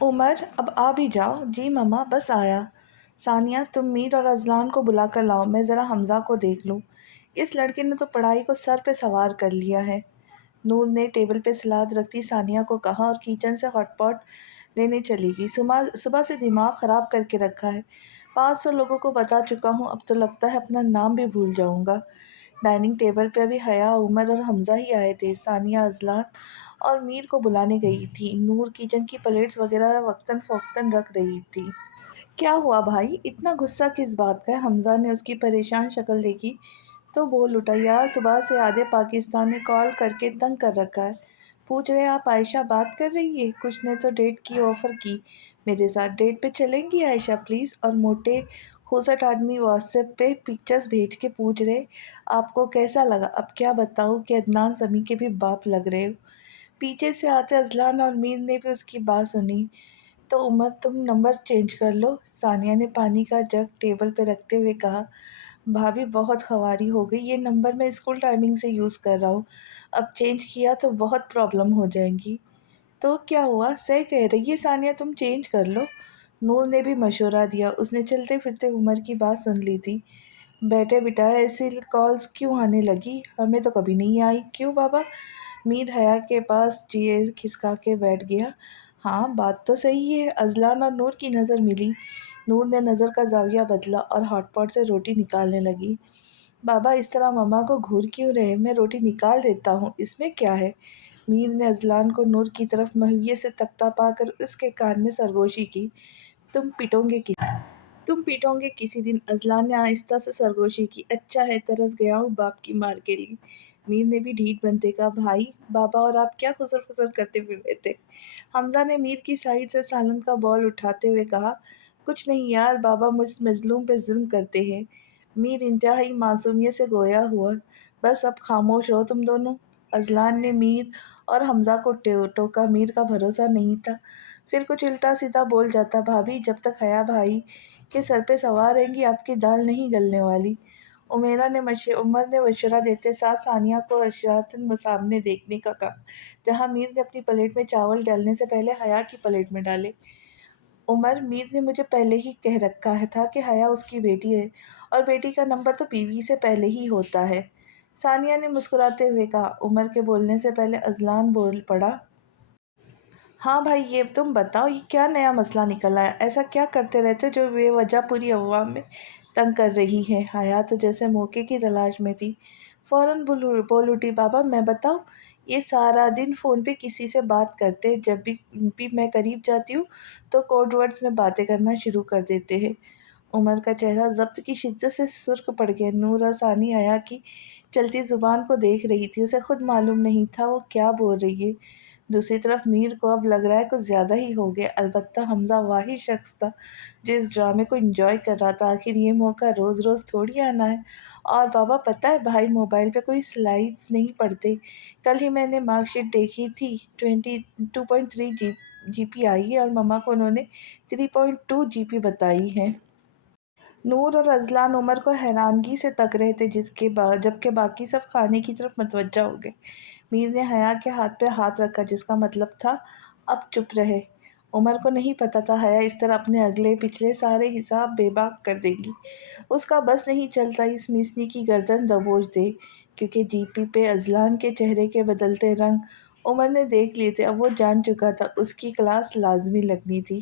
عمر اب آ بھی جاؤ۔ جی ماما بس آیا۔ ثانیہ تم میر اور اذلان کو بلا کر لاؤ، میں ذرا حمزہ کو دیکھ لوں۔ اس لڑکے نے تو پڑھائی کو سر پہ سوار کر لیا ہے۔ نور نے ٹیبل پہ سلاد رکھتی ثانیہ کو کہا اور کچن سے ہاٹ پاٹ لینے چلی گئی۔ صبح سے دماغ خراب کر کے رکھا ہے، 500 لوگوں کو بتا چکا ہوں، اب تو لگتا ہے اپنا نام بھی بھول جاؤں گا۔ ڈائننگ ٹیبل پہ ابھی حیا، عمر اور حمزہ ہی آئے تھے۔ ثانیہ اذلان اور میر کو بلانے گئی تھی۔ نور کچن کی پلیٹس وغیرہ وقتاً فوقتاً رکھ رہی تھی۔ کیا ہوا بھائی، اتنا غصہ کس بات کا ہے؟ حمزہ نے اس کی پریشان شکل دیکھی تو بول اٹھا، یار صبح سے آدھے پاکستان نے کال کر کے تنگ کر رکھا ہے، پوچھ رہے آپ عائشہ بات کر رہی ہے؟ کچھ نے تو ڈیٹ کی آفر کی میرے ساتھ، ڈیٹ پہ چلیں گی عائشہ پلیز؟ اور موٹے خوسٹ آدمی واٹس ایپ پہ پکچرز بھیج کے پوچھ رہے آپ کو کیسا لگا؟ اب کیا بتاؤ کہ عدنان سمیع کے بھی باپ لگ رہے ہو۔ پیچھے سے آتے اذلان اور میر نے بھی اس کی بات سنی تو عمر تم نمبر چینج کر لو، ثانیہ نے پانی کا جگ ٹیبل پہ رکھتے ہوئے کہا۔ بھابھی بہت خواری ہو گئی، یہ نمبر میں اسکول ٹائمنگ سے یوز کر رہا ہوں، اب چینج کیا تو بہت پرابلم ہو جائیں گی۔ تو کیا ہوا، صحیح کہہ رہی ہے ثانیہ، تم چینج کر لو۔ نور نے بھی مشورہ دیا، اس نے چلتے پھرتے عمر کی بات سن لی تھی۔ بیٹے بیٹا ایسی کالز کیوں آنے لگی؟ ہمیں تو کبھی نہیں آئی۔ کیوں بابا؟ میر حیا کے پاس چیئر کھسکا کے بیٹھ گیا۔ ہاں بات تو صحیح ہے۔ اذلان اور نور کی نظر ملی، نور نے نظر کا زاویہ بدلا اور ہاٹ پاٹ سے روٹی نکالنے لگی۔ بابا اس طرح مما کو گھور کیوں رہے؟ میں روٹی نکال دیتا ہوں، اس میں کیا ہے؟ میر نے اذلان کو نور کی طرف مہویے سے تکتا پا کر اس کے کان میں سرگوشی کی۔ تم پیٹو گے کسی دن، اذلان نے آہستہ سے سرگوشی کی۔ اچھا ہے، ترس گیا ہوں باپ کی مار کے لیے۔ میر نے بھی ڈھیٹ بنتے کہا، بھائی بابا اور آپ کیا خسر خسر کرتے پھر رہے تھے؟ حمزہ نے میر کی سائیڈ سے سالن کا بول اٹھاتے ہوئے کہا، کچھ نہیں یار، بابا مجھ مظلوم پہ ظلم کرتے ہیں۔ میر انتہائی معصومیت سے گویا ہوا، بس اب خاموش رہو تم دونوں۔ اذلان نے میر اور حمزہ کو ٹوکا، میر کا بھروسہ نہیں تھا، پھر کچھ الٹا سیدھا بول جاتا۔ بھابھی جب تک حیا بھائی کے سر پہ سوار رہیں گی آپ کی دال نہیں گلنے والی۔ عمر نے مشورہ دیتے ساتھ ثانیہ کو اشارتاً سامنے دیکھنے کا کہا، جہاں میر نے اپنی پلیٹ میں چاول ڈالنے سے پہلے حیا کی پلیٹ میں ڈالے۔ عمر میر نے مجھے پہلے ہی کہہ رکھا تھا کہ حیا اس کی بیٹی ہے اور بیٹی کا نمبر تو بیوی سے پہلے ہی ہوتا ہے، ثانیہ نے مسکراتے ہوئے کہا۔ عمر کے بولنے سے پہلے اذلان بول پڑا، ہاں بھائی یہ تم بتاؤ، یہ کیا نیا مسئلہ نکل آیا؟ ایسا کیا کرتے رہتے جو بے وجہ پوری عوام میں تنگ کر رہی ہے؟ حیا تو جیسے موقع کی تلاش میں تھی، فوراً بول اٹھی، بابا میں بتاؤں، یہ سارا دن فون پہ کسی سے بات کرتے، جب بھی میں قریب جاتی ہوں تو کوڈ ورڈز میں باتیں کرنا شروع کر دیتے ہیں۔ عمر کا چہرہ ضبط کی شدت سے سرخ پڑ گیا۔ نور اور ثانی حیا کی چلتی زبان کو دیکھ رہی تھی، اسے خود معلوم نہیں تھا وہ کیا بول رہی ہے۔ دوسری طرف میر کو اب لگ رہا ہے کچھ زیادہ ہی ہو گیا، البتہ حمزہ واحد شخص تھا جو اس ڈرامے کو انجوائے کر رہا تھا، آخر یہ موقع روز روز تھوڑی آنا ہے۔ اور بابا پتہ ہے بھائی موبائل پہ کوئی سلائیڈز نہیں پڑھتے، کل ہی میں نے مارک شیٹ دیکھی تھی، 2.3 جی پی آئی ہے اور مما کو انہوں نے 3.2 جی پی بتائی ہے۔ نور اور اذلان عمر کو حیرانگی سے تک رہے تھے، جبکہ باقی سب کھانے کی طرف متوجہ ہو گئے۔ میر نے حیا کے ہاتھ پہ ہاتھ رکھا، جس کا مطلب تھا اب چپ رہے۔ عمر کو نہیں پتا تھا حیا اس طرح اپنے اگلے پچھلے سارے حساب بے باک کر دے گی، اس کا بس نہیں چلتا اس میسنی کی گردن دبوچ دے، کیونکہ جی پی پہ اذلان کے چہرے کے بدلتے رنگ عمر نے دیکھ لیے تھے، اب وہ جان چکا تھا اس کی کلاس لازمی لگنی تھی۔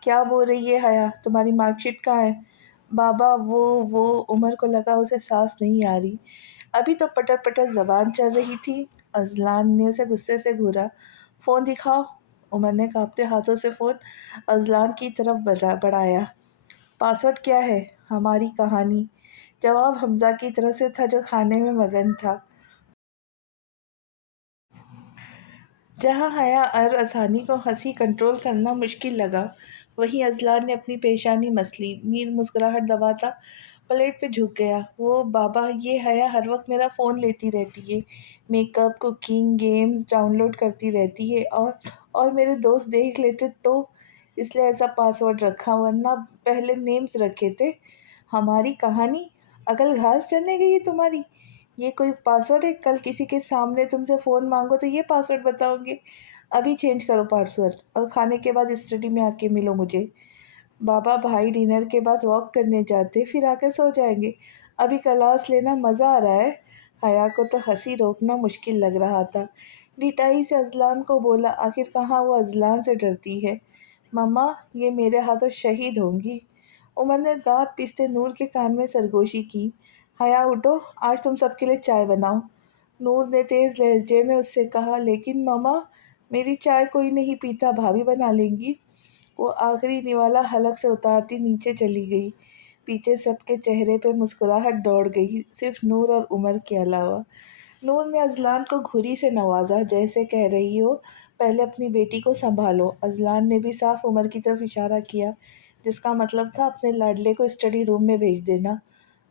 کیا بول رہی ہے حیا، تمہاری مارک شیٹ کہاں ہے؟ بابا وہ عمر کو لگا اسے سانس نہیں آ رہی، ابھی تو پٹر پٹر زبان چل رہی تھی۔ اذلان نے اسے غصے سے گھورا، فون دکھاؤ۔ عمر نے کانپتے ہاتھوں سے فون اذلان کی طرف بڑھایا۔ پاسورڈ کیا ہے؟ ہماری کہانی، جواب حمزہ کی طرف سے تھا جو کھانے میں مگن تھا۔ جہاں حیا اور ثانی کو ہنسی کنٹرول کرنا مشکل لگا، وہیں اذلان نے اپنی پیشانی مس لی۔ میر مسکراہٹ دباتا پلیٹ پہ جھک گیا، وہ بابا یہ حیا ہر وقت میرا فون لیتی رہتی ہے، make up, cooking, games download کرتی رہتی ہے، اور میرے دوست دیکھ لیتے تو اس لیے ایسا پاسورڈ رکھا، ورنہ پہلے نیمز رکھے تھے۔ ہماری کہانی، عقل گھاس چرنے گئی ہے تمہاری؟ یہ کوئی پاسورڈ ہے؟ کل کسی کے سامنے تم سے فون مانگو تو یہ پاسورڈ بتاؤ گے؟ ابھی چینج کرو پاسورڈ اور کھانے کے بعد اسٹڈی میں آ کے ملو مجھے۔ بابا بھائی ڈنر کے بعد واک کرنے جاتے پھر آ کے سو جائیں گے، ابھی کلاس لینا مزہ آ رہا ہے۔ حیا کو تو ہنسی روکنا مشکل لگ رہا تھا، ڈٹائی سے ازلان کو بولا، آخر کہاں وہ ازلان سے ڈرتی ہے۔ مما یہ میرے ہاتھوں شہید ہوں گی۔ عمر نے دانت پیستے نور کے کان میں سرگوشی کی، حیا اٹھو آج تم سب کے لیے چائے بناؤ۔ نور نے تیز لہجے میں اس سے کہا، لیکن مما میری چائے کوئی نہیں پیتا، بھابھی بنا لیں گی۔ وہ آخری نوالا حلق سے اتارتی نیچے چلی گئی، پیچھے سب کے چہرے پہ مسکراہٹ دوڑ گئی، صرف نور اور عمر کے علاوہ۔ نور نے ازلان کو گھری سے نوازا، جیسے کہہ رہی ہو پہلے اپنی بیٹی کو سنبھالو۔ ازلان نے بھی صاف عمر کی طرف اشارہ کیا، جس کا مطلب تھا اپنے لاڈلے کو اسٹڈی روم میں بھیج دینا۔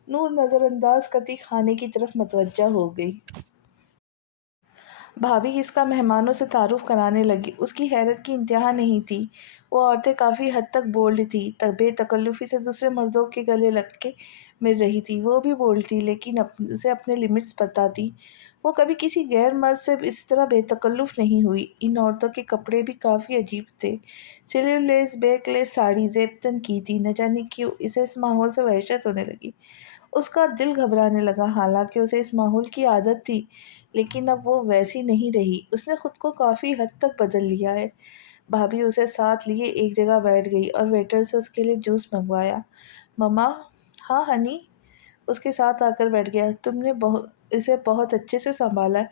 نور نظر انداز کرتی کھانے کی طرف متوجہ ہو گئی۔ بھابھی اس کا مہمانوں سے تعارف کرانے لگی، اس کی حیرت کی انتہا نہیں تھی۔ وہ عورتیں کافی حد تک بولڈ تھیں، بے تکلفی سے دوسرے مردوں کے گلے لگ کے مل رہی تھی۔ وہ بھی بولڈ تھی لیکن اسے اپنے لیمٹس پتہ تھی، وہ کبھی کسی غیر مرد سے اس طرح بے تکلف نہیں ہوئی۔ ان عورتوں کے کپڑے بھی کافی عجیب تھے، سلیو لیس بیک لیس ساڑی زیب تن کی تھی، نہ جانے کیوں اسے اس ماحول سے وحشت ہونے لگی۔ اس کا دل گھبرانے لگا، حالانکہ اسے اس ماحول کی عادت تھی، لیکن اب وہ ویسی نہیں رہی۔ اس نے خود کو کافی حد تک بدل لیا ہے۔ بھابھی اسے ساتھ لیے ایک جگہ بیٹھ گئی اور ویٹر سے اس کے لیے جوس منگوایا۔ مما ہاں ہنی اس کے ساتھ آ کر بیٹھ گیا، تم نے اسے بہت اچھے سے سنبھالا ہے،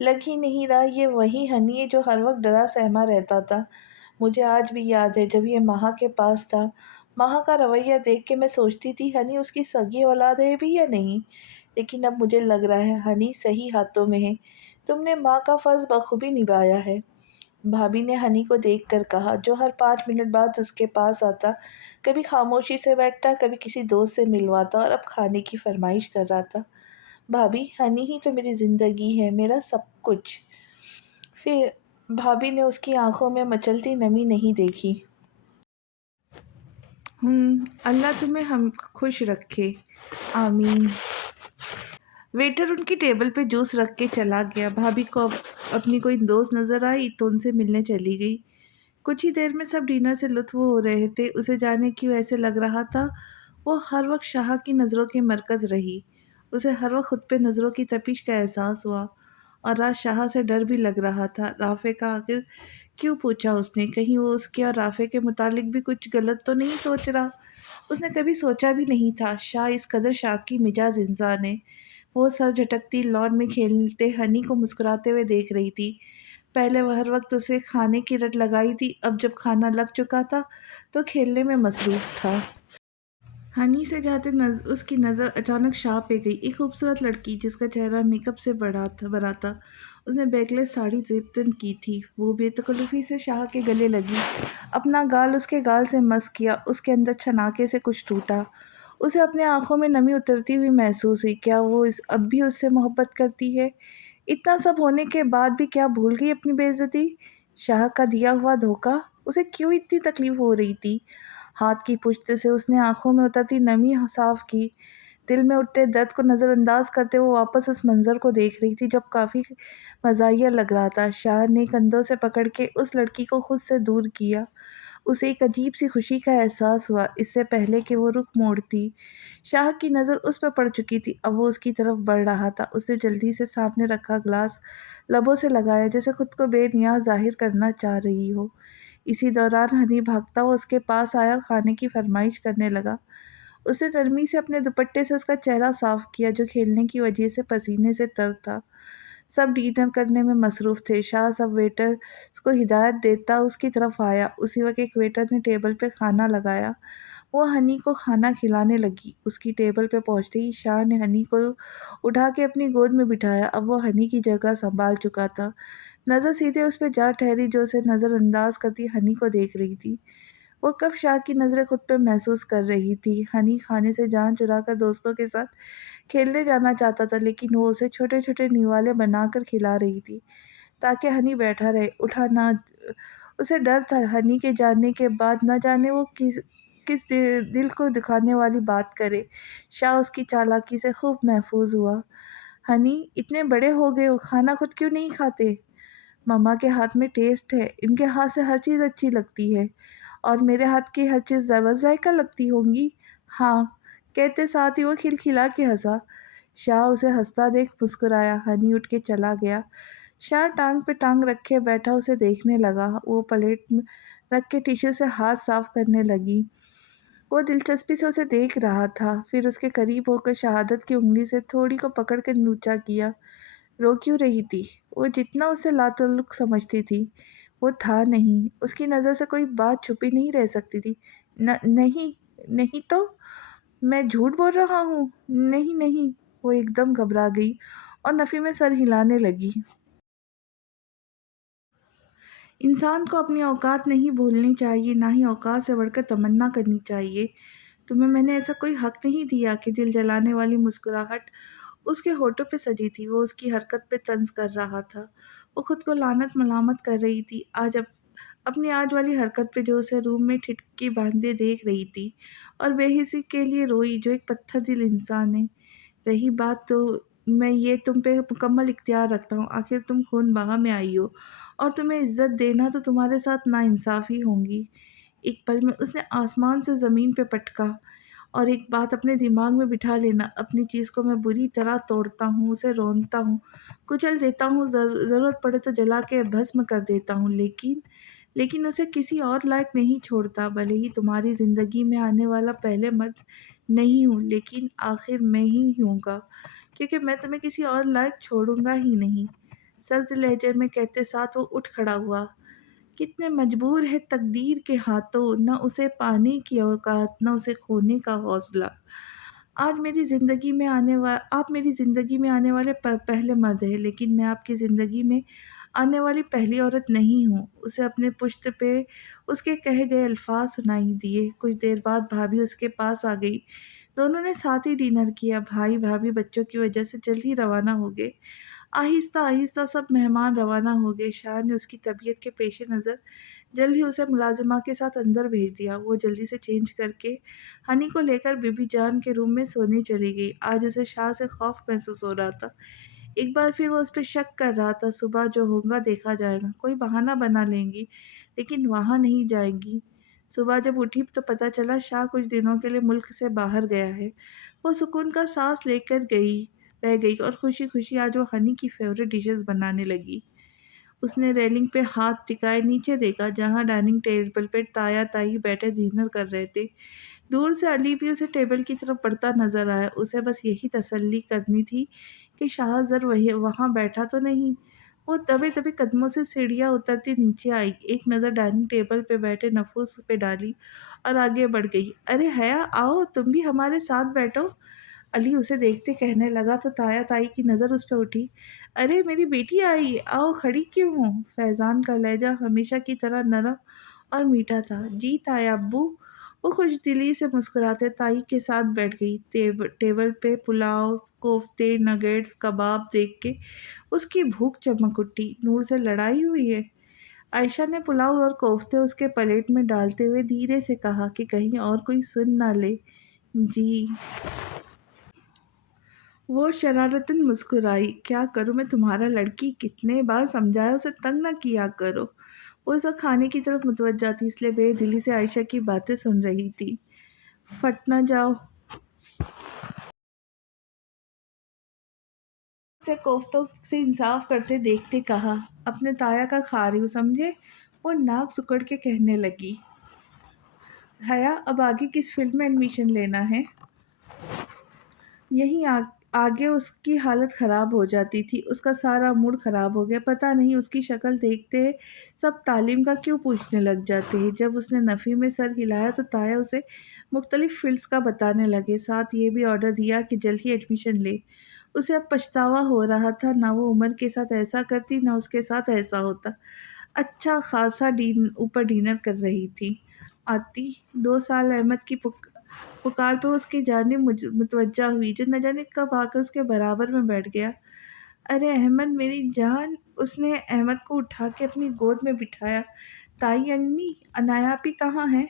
لگ ہی نہیں رہا یہ وہی ہنی ہے جو ہر وقت ڈرا سہما رہتا تھا۔ مجھے آج بھی یاد ہے جب یہ مہا کے پاس تھا، مہا کا رویہ دیکھ کے میں سوچتی تھی ہنی اس کی سگی اولاد ہے بھی یا نہیں، لیکن اب مجھے لگ رہا ہے ہنی صحیح ہاتھوں میں ہے، تم نے ماں کا فرض بخوبی نبھایا ہے۔ بھابھی نے ہنی کو دیکھ کر کہا، جو ہر 5 منٹ بعد اس کے پاس آتا، کبھی خاموشی سے بیٹھتا، کبھی کسی دوست سے ملواتا اور اب کھانے کی فرمائش کر رہا تھا۔ بھابھی ہنی ہی تو میری زندگی ہے، میرا سب کچھ۔ پھر بھابھی نے اس کی آنکھوں میں مچلتی نمی نہیں دیکھی۔ اللہ تمہیں ہم خوش رکھے، آمین۔ ویٹر ان کی ٹیبل پہ جوس رکھ کے چلا گیا۔ بھابھی کو اپنی کوئی دوست نظر آئی تو ان سے ملنے چلی گئی۔ کچھ ہی دیر میں سب ڈنر سے لطف ہو رہے تھے، اسے جانے کیوں ایسے لگ رہا تھا وہ ہر وقت شاہ کی نظروں کے مرکز رہی۔ اسے ہر وقت خود پہ نظروں کی تپش کا احساس ہوا، اور آج شاہ سے ڈر بھی لگ رہا تھا۔ رافع کا آخر کیوں پوچھا اس نے؟ کہیں وہ اس کے اور رافع کے متعلق بھی کچھ غلط تو نہیں سوچ رہا؟ اس نے کبھی سوچا بھی نہیں تھا شاہ اس قدر شاکی مزاج انسان ہے۔ وہ سر جھٹکتی لان میں کھیلتے ہنی کو مسکراتے ہوئے دیکھ رہی تھی۔ پہلے وہ ہر وقت اسے کھانے کی رٹ لگائی تھی، اب جب کھانا لگ چکا تھا تو کھیلنے میں مصروف تھا۔ ہنی سے جاتے اس کی نظر اچانک شاہ پہ گئی، ایک خوبصورت لڑکی جس کا چہرہ میک اپ سے بھرا تھا۔ اس نے بیکلیس ساڑی زیب کی تھی، وہ بے تکلفی سے شاہ کے گلے لگی، اپنا گال اس کے گال سے مس کیا، اس کے اندر چھناکے سے کچھ ٹوٹا۔ اسے اپنے آنکھوں میں نمی اترتی ہوئی محسوس ہوئی، کیا وہ اب بھی اس سے محبت کرتی ہے؟ اتنا سب ہونے کے بعد بھی کیا بھول گئی اپنی بے عزتی؟ شاہ کا دیا ہوا دھوکہ؟ اسے کیوں اتنی تکلیف ہو رہی تھی؟ ہاتھ کی پشت سے اس نے آنکھوں میں اترتی نمی صاف کی، دل میں اٹھتے درد کو نظر انداز کرتے وہ واپس اس منظر کو دیکھ رہی تھی جو کافی مزاحیہ لگ رہا تھا۔ شاہ نے کندھوں سے پکڑ کے اس لڑکی کو خود سے دور کیا، اسے ایک عجیب سی خوشی کا احساس ہوا، اس سے پہلے کہ وہ رخ موڑتی۔ شاہ کی نظر اس پہ پڑ چکی تھی، اب وہ اس کی طرف بڑھ رہا تھا۔ اس نے جلدی سے سامنے رکھا گلاس لبوں سے لگایا، جیسے خود کو بے نیاز ظاہر کرنا چاہ رہی ہو۔ اسی دوران ہنی بھاگتا ہوا اس کے پاس آیا اور کھانے کی فرمائش کرنے لگا۔ اس نے نرمی سے اپنے دوپٹے سے اس کا چہرہ صاف کیا جو کھیلنے کی وجہ سے پسینے سے تر تھا۔ سب ڈنر کرنے میں مصروف تھے۔ شاہ سب ویٹر کو ہدایت دیتا اس کی طرف آیا، اسی وقت ایک ویٹر نے ٹیبل پہ کھانا لگایا۔ وہ ہنی کو کھانا کھلانے لگی۔ اس کی ٹیبل پہ پہنچتے ہی شاہ نے ہنی کو اٹھا کے اپنی گود میں بٹھایا، اب وہ ہنی کی جگہ سنبھال چکا تھا۔ نظر سیدھے اس پہ جا ٹھہری جو اسے نظر انداز کرتی ہنی کو دیکھ رہی تھی۔ وہ کب شاہ کی نظریں خود پہ محسوس کر رہی تھی۔ ہنی کھانے سے جان چرا کر دوستوں کے ساتھ کھیلنے جانا چاہتا تھا، لیکن وہ اسے چھوٹے چھوٹے نوالے بنا کر کھلا رہی تھی تاکہ ہنی بیٹھا رہے، اٹھا نہ۔ اسے ڈر تھا ہنی کے جانے کے بعد نہ جانے وہ کس دل کو دکھانے والی بات کرے۔ شاہ اس کی چالاکی سے خوب محفوظ ہوا۔ ہنی اتنے بڑے ہو گئے ہو، کھانا خود کیوں نہیں کھاتے؟ मम्मा के हाथ में टेस्ट है, इनके हाथ से हर चीज़ अच्छी लगती है और मेरे हाथ की हर चीज़ ज़ायका लगती होंगी। हाँ, कहते साथ ही वो खिलखिला के हँसा। शाह उसे हँसता देख मुस्कुराया। हनी उठ के चला गया। शाह टाँग पे टाँग रखे बैठा उसे देखने लगा। वो प्लेट में रख के टिश्यू से हाथ साफ करने लगी। वो दिलचस्पी से उसे देख रहा था, फिर उसके करीब होकर शहादत की उंगली से थोड़ी को पकड़ कर नूचा किया। रो क्यों रही थी? वो जितना उसे लाताल्लुक़ समझती थी, वो था नहीं। उसकी नज़र से कोई बात छुपी नहीं रह सकती थी। नहीं, नहीं तो? मैं झूठ बोल रहा हूँ? नहीं, नहीं। वो एकदम घबरा गई और नफ़ी में सर हिलाने लगी। इंसान को अपनी औकात नहीं भूलनी चाहिए, ना ही औकात से बढ़कर तमन्ना करनी चाहिए। तुम्हें मैंने ऐसा कोई हक नहीं दिया कि दिल जलाने वाली मुस्कुराहट उसके होठों पे सजी थी। वो उसकी हरकत पे तंज कर रहा था। वो खुद को लानत मलामत कर रही थी अपनी आज वाली हरकत पे जो उसे रूम में ठिठकी बांधे देख रही थी और बेहिसी के लिए रोई जो एक पत्थर दिल इंसान है। रही बात तो मैं ये तुम पे मुकम्मल इख्तियार रखता हूँ। आखिर तुम खून बहा में आई हो और तुम्हें इज्जत देना तो तुम्हारे साथ नाइंसाफ़ी होंगी। एक पल में उसने आसमान से ज़मीन पे पटका और एक बात अपने दिमाग में बिठा लेना, अपनी चीज़ को मैं बुरी तरह तोड़ता हूँ, उसे रौंदता हूँ, कुचल देता हूँ, ज़रूरत पड़े तो जला के भस्म कर देता हूँ, लेकिन उसे किसी और लायक नहीं छोड़ता। भले ही तुम्हारी ज़िंदगी में आने वाला पहले मर्द नहीं हूँ, लेकिन आखिर मैं ही हूँगा, क्योंकि मैं तुम्हें किसी और लायक छोड़ूंगा ही नहीं। सर्द लहजे में कहते साथ वो उठ खड़ा हुआ। कितने मजबूर है तकदीर के हाथों, न उसे पाने की औकात, न उसे खोने का हौसला। आप मेरी ज़िंदगी में आने वाले पहले मर्द हैं, लेकिन मैं आपकी ज़िंदगी में आने वाली पहली औरत नहीं हूँ। उसे अपने पुश्त पे उसके कहे गए अल्फाज सुनाई दिए। कुछ देर बाद भाभी उसके पास आ गई। दोनों ने साथ ही डिनर किया। भाई भाभी बच्चों की वजह से जल्द ही रवाना हो गए। आहिस्ता आहिस्ता सब मेहमान रवाना हो गए। शाह ने उसकी तबीयत के पेश नज़र जल्द ही उसे मुलाजिमा के साथ अंदर भेज दिया। वो जल्दी से चेंज करके हनी को लेकर बीबी जान के रूम में सोने चली गई। आज उसे शाह से खौफ महसूस हो रहा था। एक बार फिर वो उस पर शक कर रहा था। सुबह जो होगा देखा जाएगा, कोई बहाना बना लेंगी, लेकिन वहाँ नहीं जाएंगी। सुबह जब उठी तो पता चला शाह कुछ दिनों के लिए मुल्क से बाहर गया है। वो सुकून का सांस लेकर रह गई और खुशी खुशी आज वो हनी की फेवरेट डिशेस बनाने लगी। उसने रेलिंग पे हाथ टिकाए नीचे देखा, जहाँ डाइनिंग टेबल पे ताया ताई बैठे डिनर कर रहे थे। दूर से अली भी उसे टेबल की तरफ बढ़ता नजर आया। उसे बस यही तसल्ली करनी थी कि शाहज़र वही वहाँ बैठा तो नहीं। वो दबे दबे कदमों से सीढ़ियाँ उतरती नीचे आई, एक नज़र डाइनिंग टेबल पे बैठे नफूस पे डाली और आगे बढ़ गई। अरे हया, आओ तुम भी हमारे साथ बैठो। अली उसे देखते कहने लगा तो ताया ताई की नज़र उस पर उठी। अरे मेरी बेटी आई, आओ खड़ी क्यों हो? फैज़ान का लहजा हमेशा की तरह नरम और मीठा था। जी ताया अब्बू। वो खुशदिली से मुस्कुराते ताई के साथ बैठ गई। टेबल पे पुलाव, कोफ्ते, नगेट्स, कबाब देख के उसकी भूख चमक उठी। नूर से लड़ाई हुई है? आयशा ने पुलाव और कोफ्ते उसके प्लेट में डालते हुए धीरे से कहा कि कहीं और कोई सुन ना ले। जी। वो शरारतन मुस्कुराई। क्या करूं मैं तुम्हारा लड़की, कितने बार समझाया उसे तंग ना किया करो। वो उसे खाने की तरफ मुतवज्जा थी, इसलिए बेदिली से आयशा की बातें सुन रही थी। फट ना जाओ। उसे कोफ्तों से इंसाफ करते देखते कहा, अपने ताया का खा रही हूँ समझे। वो नाक सिकुड़ के कहने लगी। हया, अब आगे किस फील्ड में एडमिशन लेना है? यहीं आगे उसकी हालत ख़राब हो जाती थी। उसका सारा मूड ख़राब हो गया। पता नहीं उसकी शक्ल देखते सब तालीम का क्यों पूछने लग जाते हैं। जब उसने नफ़ी में सर हिलाया तो ताया उसे मुख्तलिफ़ फ़ील्ड्स का बताने लगे। साथ ये भी ऑर्डर दिया कि जल्द ही एडमिशन ले। उसे अब पछतावा हो रहा था, ना वो उमर के साथ ऐसा करती, ना उसके साथ ऐसा होता। अच्छा ख़ासा ऊपर डिनर कर रही थी। आती 2 साल अहमद की पुकार पे उसकी जानिब मुतवज्जा हुई, जो न जाने कब आकर उसके बराबर में बैठ गया। अरे अहमद मेरी जान। उसने अहमद को उठा के अपनी गोद में बिठाया। ताई अम्मी, अनायापी कहाँ है?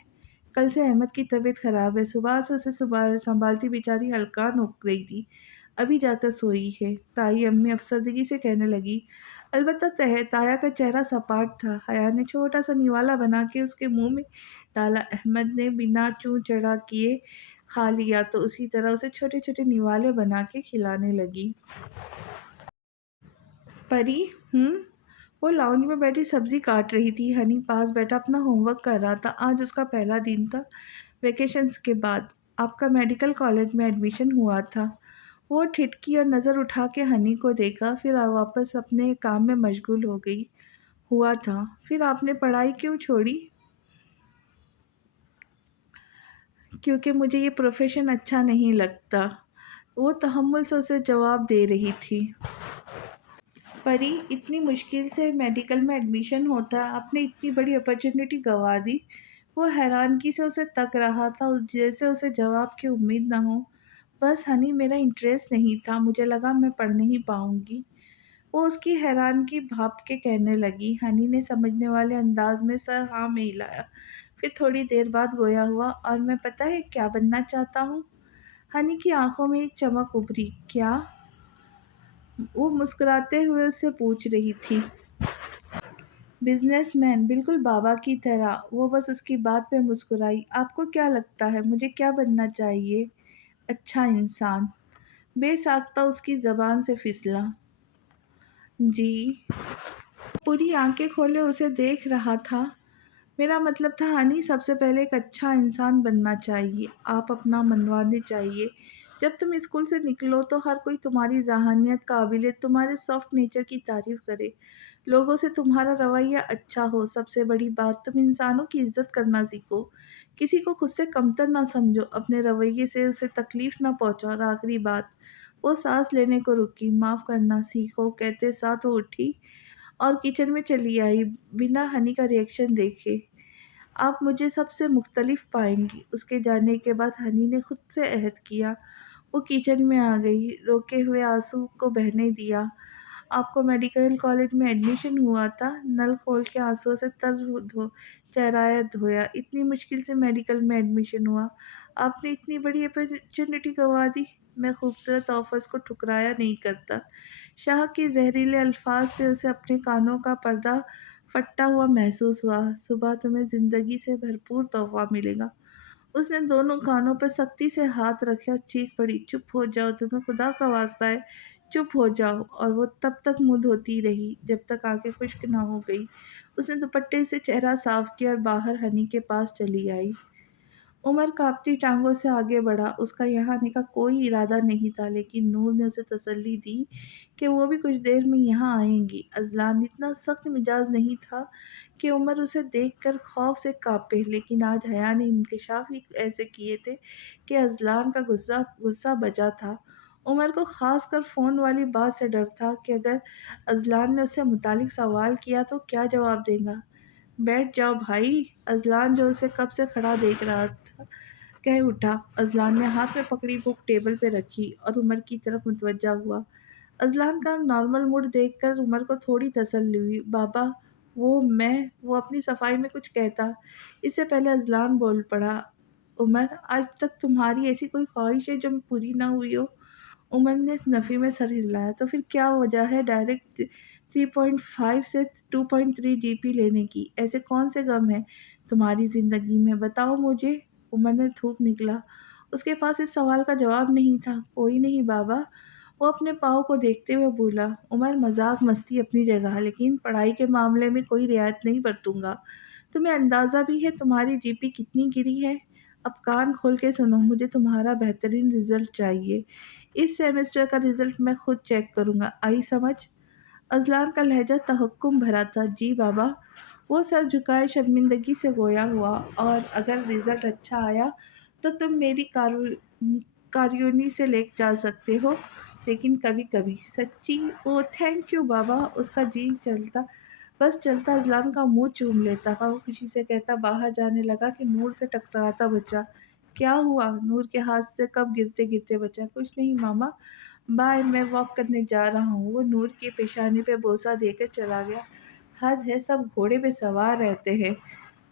कल से अहमद की तबीयत खराब है। सुबह से उसे सुबह संभालती बेचारी हलकान हो गई थी। अभी जाकर सोई है। ताई अम्मी अफसरदगी से कहने लगी। البتہ ताया का चेहरा सपाट था। हया ने छोटा-सा निवाला बना के उसके मुँह में डाला। अहमद ने बिना चूँ-चढ़ा किए खा लिया तो उसी तरह उसे छोटे-छोटे निवाले बना के खिलाने लगी। परी हुँ? वो लाउंज में बैठी सब्ज़ी काट रही थी। हनी पास बैठा अपना होमवर्क कर रहा था। आज उसका पहला दिन था वेकेशंस के बाद। आपका मेडिकल कॉलेज में एडमिशन हुआ था। वो ठिठकी और नज़र उठा के हनी को देखा, फिर वापस अपने काम में मशगूल हो गई। हुआ था। फिर आपने पढ़ाई क्यों छोड़ी? क्योंकि मुझे ये प्रोफ़ेशन अच्छा नहीं लगता। वो तहम्मुल से उसे जवाब दे रही थी। परी, इतनी मुश्किल से मेडिकल में एडमिशन होता है, आपने इतनी बड़ी अपॉर्चुनिटी गँवा दी। वो हैरानगी से उसे तक रहा था, जैसे उसे जवाब की उम्मीद ना हो। बस हनी, मेरा इंटरेस्ट नहीं था, मुझे लगा मैं पढ़ नहीं पाऊँगी। वो उसकी हैरानगी भाँप के कहने लगी। हनी ने समझने वाले अंदाज में सर हाँ में हिलाया। फिर थोड़ी देर बाद गोया हुआ, और मैं पता है क्या बनना चाहता हूँ? हनी की आँखों में एक चमक उभरी। क्या? वो मुस्कुराते हुए उससे पूछ रही थी। बिज़नेसमैन, बिल्कुल बाबा की तरह। वो बस उसकी बात पे मुस्कुराई। आपको क्या लगता है मुझे क्या बनना चाहिए? अच्छा इंसान। बेसाख्ता उसकी ज़बान से फिसला। जी। पूरी आँखें खोले उसे देख रहा था। मेरा मतलब था हनी, सबसे पहले एक अच्छा इंसान बनना चाहिए। आप अपना मनवाने चाहिए। जब तुम स्कूल से निकलो तो हर कोई तुम्हारी ज़हानियत, काबिलियत, तुम्हारे सॉफ्ट नेचर की तारीफ़ करे। लोगों से तुम्हारा रवैया अच्छा हो। सबसे बड़ी बात, तुम इंसानों की इज़्ज़त करना सीखो। किसी को खुद से कमतर ना समझो। अपने रवैये से उसे तकलीफ़ ना पहुँचाओ। और आखिरी बात, वो साँस लेने को रुकी। माफ़ करना सीखो, कहते साथ वो उठी और किचन में चली आई, बिना हनी का रिएक्शन देखे। आप मुझे सबसे मुख्तलिफ पाएँगी। उसके जाने के बाद हनी ने खुद से अहद किया। वो किचन में आ गई, रोके हुए आँसू को बहने दिया। आपको मेडिकल कॉलेज में एडमिशन हुआ था। नल खोल के आँसुओं से तर धो चेहरा धोया। इतनी मुश्किल से मेडिकल में एडमिशन हुआ। आपने इतनी बड़ी अपॉर्चुनिटी गँवा दी। मैं खूबसूरत ऑफ़र्स को ठुकराया नहीं करता। शाह के ज़हरीले अल्फाज से उसे अपने कानों का पर्दा फटा हुआ महसूस हुआ। सुबह तुम्हें ज़िंदगी से भरपूर तोहफ़ा मिलेगा। उसने दोनों कानों पर सख्ती से हाथ रखे और चीख पड़ी, चुप हो जाओ, तुम्हें खुदा का वास्ता है, चुप हो जाओ। और वो तब तक मुँह धोती रही जब तक आंखें खुश्क ना हो गई। उसने दुपट्टे से चेहरा साफ किया और बाहर हनी के पास चली आई। उमर काँपती टाँगों से आगे बढ़ा। उसका यहाँ आने का कोई इरादा नहीं था, लेकिन नूर ने उसे तसल्ली दी कि वो भी कुछ देर में यहाँ आएँगी। अज़लान इतना सख्त मिजाज नहीं था कि उमर उसे देखकर खौफ से काँपे, लेकिन आज हया ने इंकशाफ ही ऐसे किए थे कि अज़लान का गुस्सा गुस्सा बचा था। उमर को ख़ासकर फ़ोन वाली बात से डर था कि अगर अज़लान ने उससे मुतालिक सवाल किया तो क्या जवाब देगा। बैठ जाओ भाई। अज़लान, जो उसे कब से खड़ा देख रहा था, कह उठा। अज़लान ने हाथ में पकड़ी बुक टेबल पे रखी और उमर की तरफ मुतवज्जा हुआ। अज़लान का नॉर्मल मूड देखकर उमर को थोड़ी तसल्ली हुई। बाबा, वो अपनी सफाई में कुछ कहता, इससे पहले अज़लान बोल पड़ा। उमर, आज तक तुम्हारी ऐसी कोई ख्वाहिश है जो पूरी ना हुई हो? उमर ने नफ़ी में सर हिलाया। तो फिर क्या वजह है डायरेक्ट 3.5 से 2.3 जीपी लेने की? ऐसे कौन से गम हैं तुम्हारी ज़िंदगी में, बताओ मुझे। उमर ने थूक निकला। उसके पास इस सवाल का जवाब नहीं था। कोई नहीं बाबा, वो अपने पाँव को देखते हुए बोला। उमर, मजाक मस्ती अपनी जगह, लेकिन पढ़ाई के मामले में कोई रियायत नहीं बरतूंगा। तुम्हें अंदाज़ा भी है तुम्हारी जीपी कितनी गिरी है? अब कान खोल के सुनो, मुझे तुम्हारा बेहतरीन रिजल्ट चाहिए। इस सेमेस्टर का रिजल्ट मैं खुद चेक करूँगा। आई समझ? अज़लान का लहजा तहक्कुम भरा था। जी बाबा। वो सर झुकाए शर्मिंदगी से गोया हुआ। और अगर रिज़ल्ट अच्छा आया तो तुम मेरी कार्योनी से ले जा सकते हो, लेकिन कभी-कभी सच्ची। ओह थैंक यू बाबा। उसका जी चलता, बस चलता अज़लान का मुँह चूम लेता। वो खुशी से कहता बाहर जाने लगा कि नूर से टकराता बचा। क्या हुआ? नूर के हाथ से कब गिरते-गिरते बचा। कुछ नहीं मामा, बाय, मैं वॉक करने जा रहा हूँ। वो नूर की पेशानी पे बोसा देकर चला गया। हद है, सब घोड़े पे सवार रहते हैं।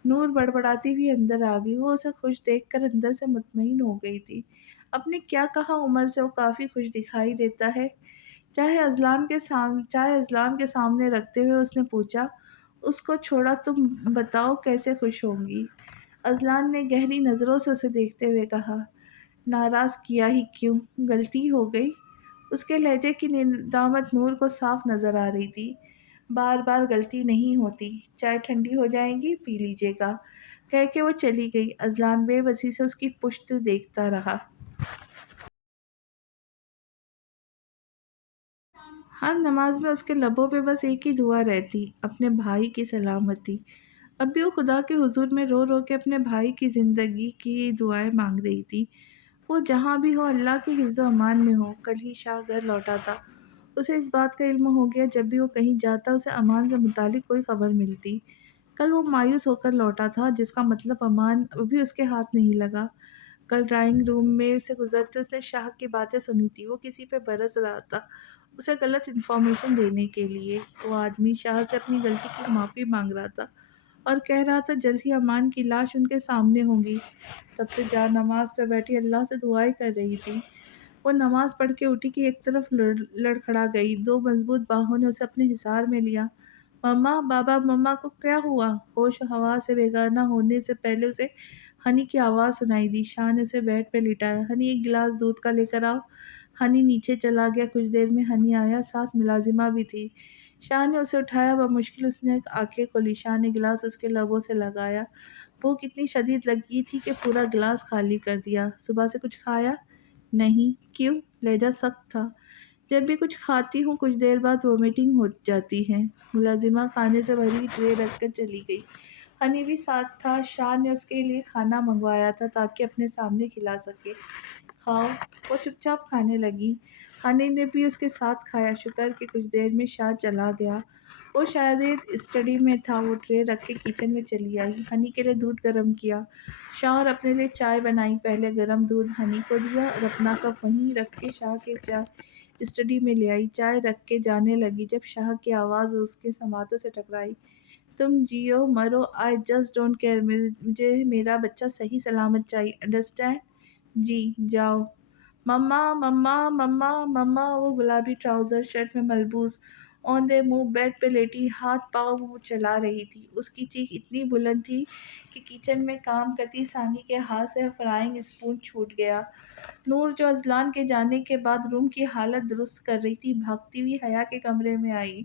नूर बड़बड़ाती हुई अंदर आ गई। वो उसे खुश देखकर अंदर से मुतमईन हो गई थी। अपने क्या कहा उमर से वो काफ़ी खुश दिखाई देता है। چائے اذلان کے سامنے رکھتے ہوئے اس نے پوچھا، اس کو چھوڑا تم بتاؤ کیسے خوش ہوں گی؟ اذلان نے گہری نظروں سے اسے دیکھتے ہوئے کہا، ناراض کیا ہی کیوں، غلطی ہو گئی۔ اس کے لہجے کی ندامت نور کو صاف نظر آ رہی تھی۔ بار بار غلطی نہیں ہوتی، چائے ٹھنڈی ہو جائیں گی، پی لیجیے گا، کہہ کے وہ چلی گئی۔ اذلان بے بسی سے اس کی پشت دیکھتا رہا۔ ہر نماز میں اس کے لبوں پہ بس ایک ہی دعا رہتی، اپنے بھائی کی سلامتی۔ اب بھی وہ خدا کے حضور میں رو رو کے اپنے بھائی کی زندگی کی دعائیں مانگ رہی تھی۔ وہ جہاں بھی ہو، اللہ کے حفظ و امان میں ہو۔ کل ہی شاہ گھر لوٹا تھا۔ اسے اس بات کا علم ہو گیا جب بھی وہ کہیں جاتا اسے امان سے متعلق کوئی خبر ملتی۔ کل وہ مایوس ہو کر لوٹا تھا، جس کا مطلب امان ابھی اس کے ہاتھ نہیں لگا۔ کل ڈرائنگ روم میں سے گزرتے اس نے شاہ کی باتیں سنی تھی۔ وہ کسی پہ برس رہا تھا، اسے غلط انفارمیشن دینے کے لیے۔ وہ آدمی شاہ سے اپنی غلطی کی معافی مانگ رہا تھا اور کہہ رہا تھا جلد ہی امان کی لاش ان کے سامنے ہوگی۔ تب سے جا نماز پہ بیٹھی اللہ سے دعائیں کر رہی تھی۔ وہ نماز پڑھ کے اٹھی کہ ایک طرف لڑکھڑا گئی۔ دو مضبوط باہوں نے اسے اپنے حصار میں لیا۔ مما، بابا، مما کو کیا ہوا؟ ہوش و حواس سے بیگانہ ہونے سے پہلے اسے ہنی کی آواز سنائی دی۔ شاہ نے اسے بیڈ پہ لٹایا۔ ہنی، ایک گلاس دودھ کا لے کر آؤ۔ ہنی نیچے چلا گیا۔ کچھ دیر میں ہنی آیا، ساتھ ملازمہ بھی تھی۔ شاہ نے اسے اٹھایا، بمشکل اس نے آنکھیں کھولی۔ شاہ نے گلاس اس کے لبوں سے لگایا۔ بھوک اتنی شدید لگی تھی کہ پورا گلاس خالی کر دیا۔ صبح سے کچھ کھایا؟ نہیں۔ کیوں؟ لہجہ سخت تھا۔ جب بھی کچھ کھاتی ہوں کچھ دیر بعد وومیٹنگ ہو جاتی ہے۔ ملازمہ کھانے سے بھری ٹرے رکھ کر چلی گئی۔ ہنی بھی ساتھ تھا۔ شاہ نے اس کے لیے کھانا منگوایا تھا تاکہ اپنے سامنے کھلا سکے۔ کھاؤ۔ وہ چپ چاپ کھانے لگی۔ ہنی نے بھی اس کے ساتھ کھایا۔ شکر کہ کچھ دیر میں شاہ چلا گیا۔ وہ شاید اسٹڈی میں تھا۔ وہ ٹرے رکھ کے کچن میں چلی آئی۔ ہنی کے لیے دودھ گرم کیا۔ شاہ اور اپنے لیے چائے بنائی۔ پہلے گرم دودھ ہنی کو دیا اور اپنا کپ وہیں رکھ کے شاہ کے چائے اسٹڈی میں لے آئی۔ چائے رکھ کے جانے لگی جب شاہ کی آواز اس کے سماعتوں سے ٹکرائی۔ تم جیو مرو، آئی جسٹ ڈونٹ کیئر، مجھے میرا بچہ صحیح سلامت چاہیے، انڈرسٹینڈ؟ جی، جاؤ۔ مما، مما، مما، مما۔ وہ گلابی ٹراؤزر شرٹ میں ملبوس اوندھے منہ بیڈ پہ لیٹی ہاتھ پاؤں چلا رہی تھی۔ اس کی چیخ اتنی بلند تھی کہ کچن میں کام کرتی ثانی کے ہاتھ سے فرائنگ اسپون چھوٹ گیا۔ نور، جو اذلان کے جانے کے بعد روم کی حالت درست کر رہی تھی، بھاگتی ہوئی حیا کے کمرے میں آئی۔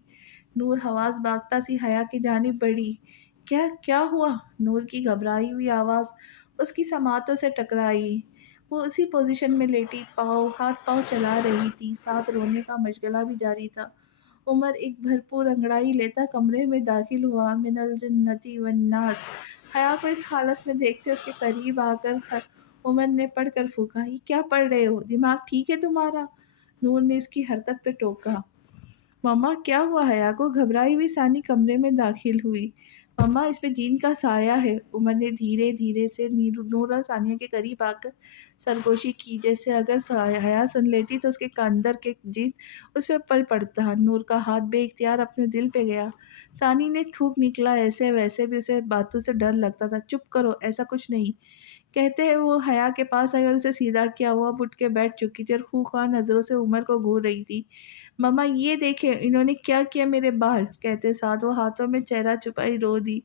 نور حواس باختہ سی حیا کی جانب بڑھی۔ کیا ہوا؟ نور کی گھبرائی ہوئی آواز اس کی سماعتوں سے ٹکرائی۔ وہ اسی پوزیشن میں لیٹی ہاتھ پاؤں چلا رہی تھی، ساتھ رونے کا مشغلہ بھی جاری تھا۔ عمر ایک بھرپور انگڑائی لیتا کمرے میں داخل ہوا۔ من الجنت والناس۔ حیا کو اس حالت میں دیکھتے اس کے قریب آ کر عمر نے پڑھ کر پھونکا، یہ کیا پڑھ رہے ہو؟ دماغ ٹھیک ہے تمہارا؟ نور نے اس کی حرکت پہ ٹوکا۔ مما، کیا ہوا؟ حیا کو گھبرائی ہوئی ثانی کمرے میں داخل ہوئی۔ مما، اس پہ جین کا سایہ ہے۔ عمر نے دھیرے دھیرے سے نور اور ثانیہ کے قریب آ کر سرگوشی کی، جیسے اگر حیا سن لیتی تو اس کے اندر کے جین اس پہ پل پڑتا۔ نور کا ہاتھ بے اختیار اپنے دل پہ گیا۔ ثانی نے تھوک نکلا، ایسے ویسے بھی اسے باتوں سے ڈر لگتا تھا۔ چپ کرو، ایسا کچھ نہیں، کہتے ہیں وہ حیا کے پاس آئی اور اسے سیدھا کیا۔ وہ اب اٹھ کے بیٹھ چکی تھی اور خوخواہ نظروں سے عمر کو گھور رہی تھی۔ مما، یہ دیکھیں انہوں نے کیا کیا میرے بال، کہتے ساتھ وہ ہاتھوں میں چہرہ چھپائی رو دی۔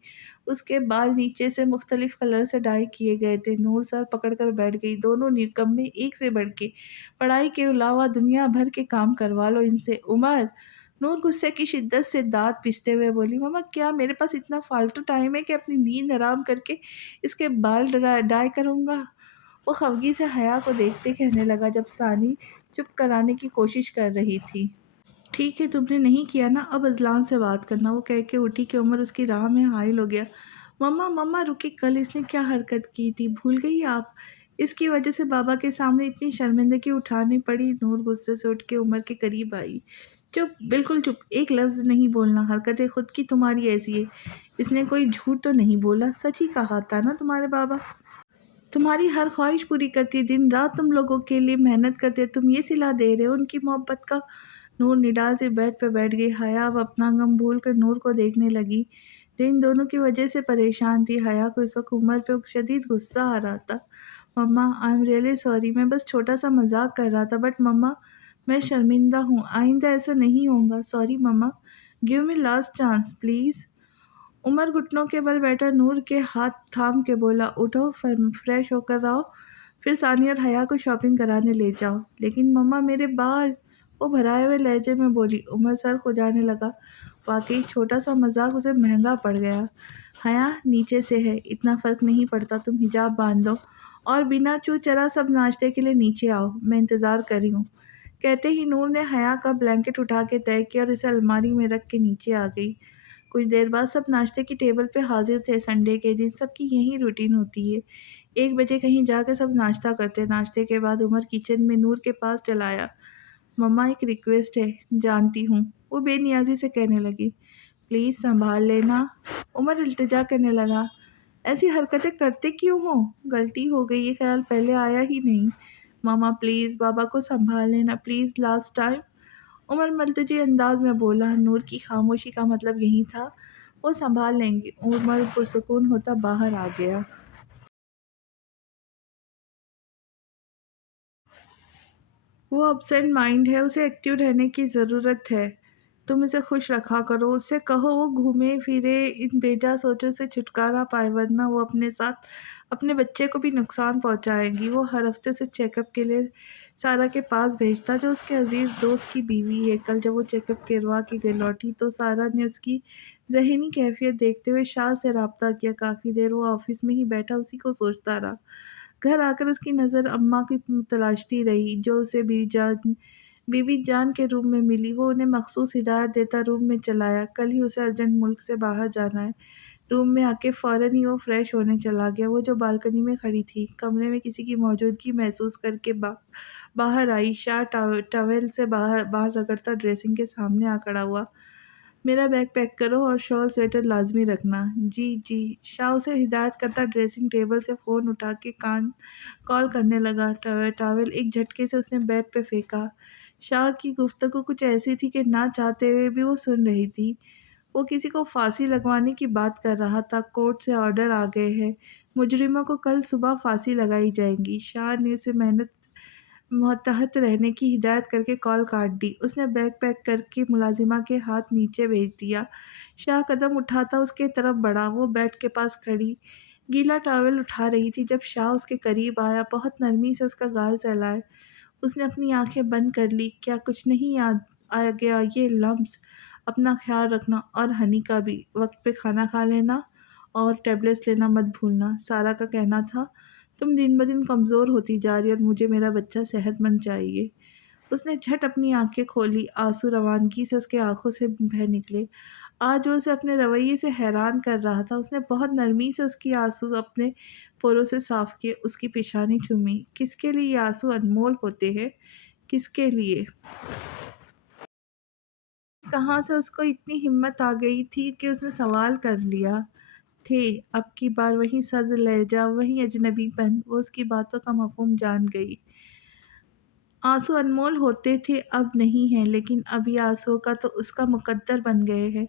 اس کے بال نیچے سے مختلف کلر سے ڈائی کیے گئے تھے۔ نور سر پکڑ کر بیٹھ گئی۔ دونوں نکمے ایک سے بڑھ کے، پڑھائی کے علاوہ دنیا بھر کے کام کروا لو ان سے۔ عمر! نور غصے کی شدت سے دانت پیستے ہوئے بولی، مما کیا میرے پاس اتنا فالتو ٹائم ہے کہ اپنی نیند حرام کر کے اس کے بال ڈائی کروں گا؟ وہ خفگی سے حیا کو دیکھتے کہنے لگا جب ثانی چپ کرانے کی کوشش کر رہی تھی۔ ٹھیک ہے، تم نے نہیں کیا نا، اب اذلان سے بات کرنا۔ وہ کہہ کے اٹھی کہ عمر اس کی راہ میں حائل ہو گیا۔ مما، مما رکی، کل اس نے کیا حرکت کی تھی بھول گئی آپ؟ اس کی وجہ سے بابا کے سامنے اتنی شرمندگی اٹھانی پڑی۔ نور غصے سے اٹھ کے عمر کے قریب آئی۔ چپ، بالکل چپ، ایک لفظ نہیں بولنا، حرکتیں خود کی تمہاری ایسی ہے۔ اس نے کوئی جھوٹ تو نہیں بولا، سچ ہی کہا تھا نا تمہارے بابا؟ تمہاری ہر خواہش پوری کرتی، دن رات تم لوگوں کے لیے محنت کرتے، تم یہ صلہ دے رہے ہو ان کی محبت کا؟ نور نڈال سے بیڈ پہ بیٹھ گئی۔ حیا اب اپنا غم بھول کر نور کو دیکھنے لگی، جو ان دونوں کی وجہ سے پریشان تھی۔ حیا کو اس وقت عمر پہ شدید غصہ آ رہا تھا۔ مما، آئی ایم ریئلی سوری، میں بس چھوٹا سا مذاق کر رہا تھا، بٹ مما मैं शर्मिंदा हूँ, आइंदा ऐसा नहीं होगा। Sorry mamma, give me last chance please. Umar घुटनों के बल बैठा नूर के हाथ थाम के बोला, उठो फ्रेश होकर आओ, फिर सानी और हया को शॉपिंग कराने ले जाओ। लेकिन मम्मा मेरे बाल, वो भराए हुए लहजे में बोली। उमर सर खुजाने लगा। वाकई छोटा सा मजाक उसे महंगा पड़ गया। हया नीचे से है, इतना फर्क नहीं पड़ता, तुम हिजाब बांध लो और बिना चू चरा सब नाश्ते के लिए नीचे आओ, मैं इंतज़ार कर रही हूँ। कहते ही नूर ने हया का ब्लैंकेट उठा के तय किया और इसे अलमारी में रख के नीचे आ गई। कुछ देर बाद सब नाश्ते की टेबल पे हाजिर थे। संडे के दिन सबकी यही रूटीन होती है। 1 बजे कहीं जाकर सब नाश्ता करते। नाश्ते के बाद उमर किचन में नूर के पास चलाया। मम्मा एक रिक्वेस्ट है। जानती हूँ, वो बेनियाजी से कहने लगी। प्लीज़ संभाल लेना। उमर इल्तिजा करने लगा। ऐसी हरकतें करते क्यों हो? गलती हो गई, ये ख्याल पहले आया ही नहीं। मामा प्लीज़ बाबा को संभाल लेना, प्लीज़ लास्ट टाइम। उमर मुल्तजी अंदाज में बोला। नूर की खामोशी का मतलब यही था, वो संभाल लेंगे। उमर पुरसुकून होता बाहर आ गया। वो अपसेंट माइंड है, उसे एक्टिव रहने की ज़रूरत है। तुम इसे खुश रखा करो, उससे कहो वो घूमे फिरे, इन बेजा सोचों से छुटकारा पाए, वरना वो अपने साथ अपने बच्चे को भी नुकसान पहुंचाएगी। वो हर हफ्ते से चेकअप के लिए सारा के पास भेजता, जो उसके अजीज दोस्त की बीवी है। कल जब वो चेकअप करवा के घर लौटी तो सारा ने उसकी जहनी कैफियत देखते हुए शाह से रब्ता किया। काफ़ी देर वो ऑफिस में ही बैठा उसी को सोचता रहा। घर आकर उसकी नज़र अम्मा की तलाशती रही, जो उसे बीबी जान के रूम में मिली। वो उन्हें मखसूस हिदायत देता रूम में चलाया। कल ही उसे अर्जेंट मुल्क से बाहर जाना है। रूम में आके फ़ौरन ही वो फ्रेश होने चला गया। वो जो बालकनी में खड़ी थी, कमरे में किसी की मौजूदगी महसूस करके बाहर आई। शाह टॉवेल से बाहर बाहर रगड़ता ड्रेसिंग के सामने आ खड़ा हुआ। मेरा बैग पैक करो और शॉल स्वेटर लाजमी रखना। जी जी। शाह उसे हिदायत करता ड्रेसिंग टेबल से फ़ोन उठा के कान कॉल करने लगा। टॉवेल एक झटके से उसने बेड पे फेंका। शाह की गुफ्तगू कुछ ऐसी थी कि ना चाहते हुए भी वो सुन रही थी। वो किसी को फांसी लगवाने की बात कर रहा था। कोर्ट से ऑर्डर आ गए हैं, मुजरिमों को कल सुबह फांसी लगाई जाएगी। शाह ने उसे मेहनत मुतहत रहने की हिदायत करके कॉल काट दी। उसने बैग पैक करके मुलाजिमा के हाथ नीचे भेज दिया। शाह कदम उठाता उसके तरफ बढ़ा। वो बेड के पास खड़ी गीला टॉवेल उठा रही थी। जब शाह उसके करीब आया, बहुत नरमी से उसका गाल सहलाया। उसने अपनी आंखें बंद कर ली। क्या कुछ नहीं याद आ गया? ये लम्स, अपना ख्याल रखना और हनी का भी। वक्त पे खाना खा लेना और टैबलेट्स लेना मत भूलना। सारा का कहना था, तुम दिन ब दिन कमज़ोर होती जा रही और मुझे मेरा बच्चा सेहतमंद चाहिए। उसने झट अपनी आंखें खोली। आंसू रवानगी से उसके आंखों से बह निकले। आज वो उसे अपने रवैये से हैरान कर रहा था। उसने बहुत नरमी से उसकी आंसू अपने पोरों से साफ किए, उसकी पेशानी चूमी। किसके लिए ये आंसू अनमोल होते हैं? किसके लिए? कहाँ से उसको इतनी हिम्मत आ गई थी कि उसने सवाल कर लिया। थे, अब की बार वही सर्द लहजा, वही अजनबीपन। वो उसकी बातों का मफ़हूम जान गई। आंसू अनमोल होते थे, अब नहीं हैं, लेकिन अब ये आंसुओं का तो उसका मुकद्दर बन गए हैं।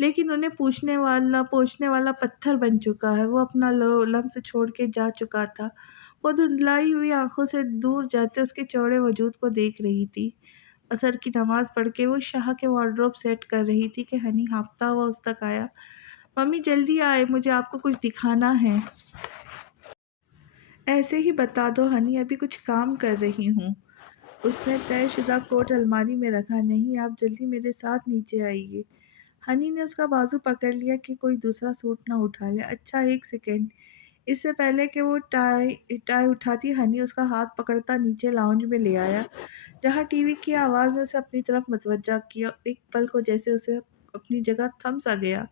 लेकिन उन्हें पोंछने वाला पत्थर बन चुका है। वो अपना लम्स छोड़ के जा चुका था। वो धुंधलाई हुई आंखों से दूर जाते उसके चौड़े वजूद को देख रही थी। असर की नमाज पढ़ के वो शाह के वार्डरोब सेट कर रही थी कि हनी हाँफता हुआ उस तक आया। मम्मी जल्दी आए, मुझे आपको कुछ दिखाना है। ऐसे ही बता दो हनी, अभी कुछ काम कर रही हूँ। उसने तयशुदा कोट अलमारी में रखा। नहीं, आप जल्दी मेरे साथ नीचे आइए। हनी ने उसका बाजू पकड़ लिया कि कोई दूसरा सूट ना उठा ले। अच्छा, एक सेकेंड। इससे पहले कि वो टाई टाई उठाती, हनी उसका हाथ पकड़ता नीचे लाउंज में ले आया, जहाँ टीवी की आवाज़ ने उसे अपनी तरफ मतवज्जा किया। एक पल को जैसे उसे अपनी जगह थम सा गया।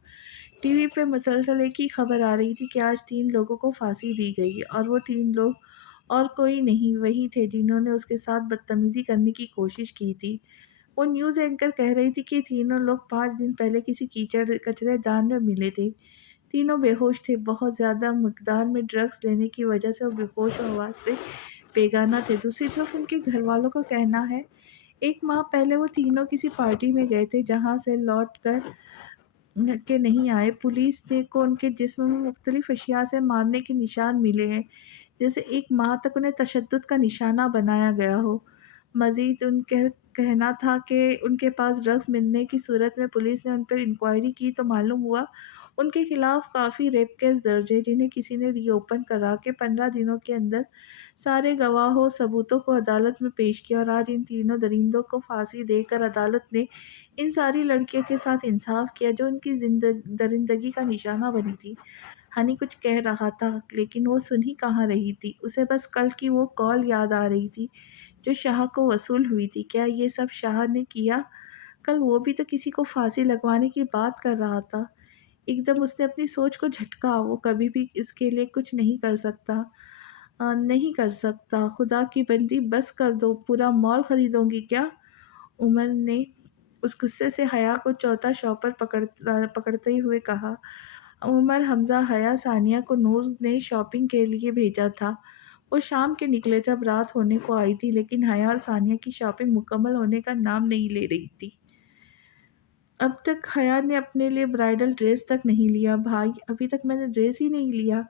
टीवी पे मुसलसल एक ही खबर आ रही थी कि आज 3 लोगों को फांसी दी गई है, और वो 3 लोग और कोई नहीं, वही थे जिन्होंने उसके साथ बदतमीज़ी करने की कोशिश की थी। वो न्यूज़ एंकर कह रही थी कि तीनों लोग 5 दिन पहले किसी कीचड़ कचरेदान में मिले थे। तीनों बेहोश थे। बहुत ज़्यादा मिकदार में ड्रग्स लेने की वजह से वो बेहोश और आवाज़ से बेगाना थे। दूसरी तरफ उनके घरवालों का कहना है, 1 माह पहले वो तीनों किसी पार्टी में गए थे, जहाँ से लौट कर के नहीं आए। पुलिस ने को उनके जिस्म में मुख्तलिफ अशिया से मारने के निशान मिले हैं, जैसे 1 माह तक उन्हें तशद्दुद का निशाना बनाया गया हो। मज़ीद उनके कहना था कि उनके पास ड्रग्स मिलने की सूरत में पुलिस ने उन पर इंक्वायरी की तो मालूम हुआ उनके खिलाफ काफ़ी रेप केस दर्ज है जिन्हें किसी ने रीओपन करा के 15 दिनों के अंदर सारे गवाहों सबूतों को अदालत में पेश किया और आज इन तीनों दरिंदों को फांसी देकर अदालत ने इन सारी लड़कियों के साथ इंसाफ किया जो उनकी दरिंदगी का निशाना बनी थी। हनी कुछ कह रहा था लेकिन वो सुन ही कहाँ रही थी। उसे बस कल की वो कॉल याद आ रही थी जो शाह को वसूल हुई थी। क्या ये सब शाह ने किया? कल वो भी तो किसी को फांसी लगवाने की बात कर रहा था। एकदम उसने अपनी सोच को झटका। वो कभी भी इसके लिए कुछ नहीं कर सकता। नहीं कर सकता। खुदा की बंदी बस कर दो। पूरा मॉल खरीदोगी क्या? उमर ने उस गुस्से से हया को चौथा शॉपर पकड़ते हुए कहा। उमर, हमजा, हया, सानिया को नूर ने शॉपिंग के लिए भेजा था। वो शाम के निकले जब रात होने को आई थी लेकिन हया और सानिया की शॉपिंग मुकम्मल होने का नाम नहीं ले रही थी। अब तक हया ने अपने लिए ब्राइडल ड्रेस तक नहीं लिया। भाई, अभी तक मैंने ड्रेस ही नहीं लिया।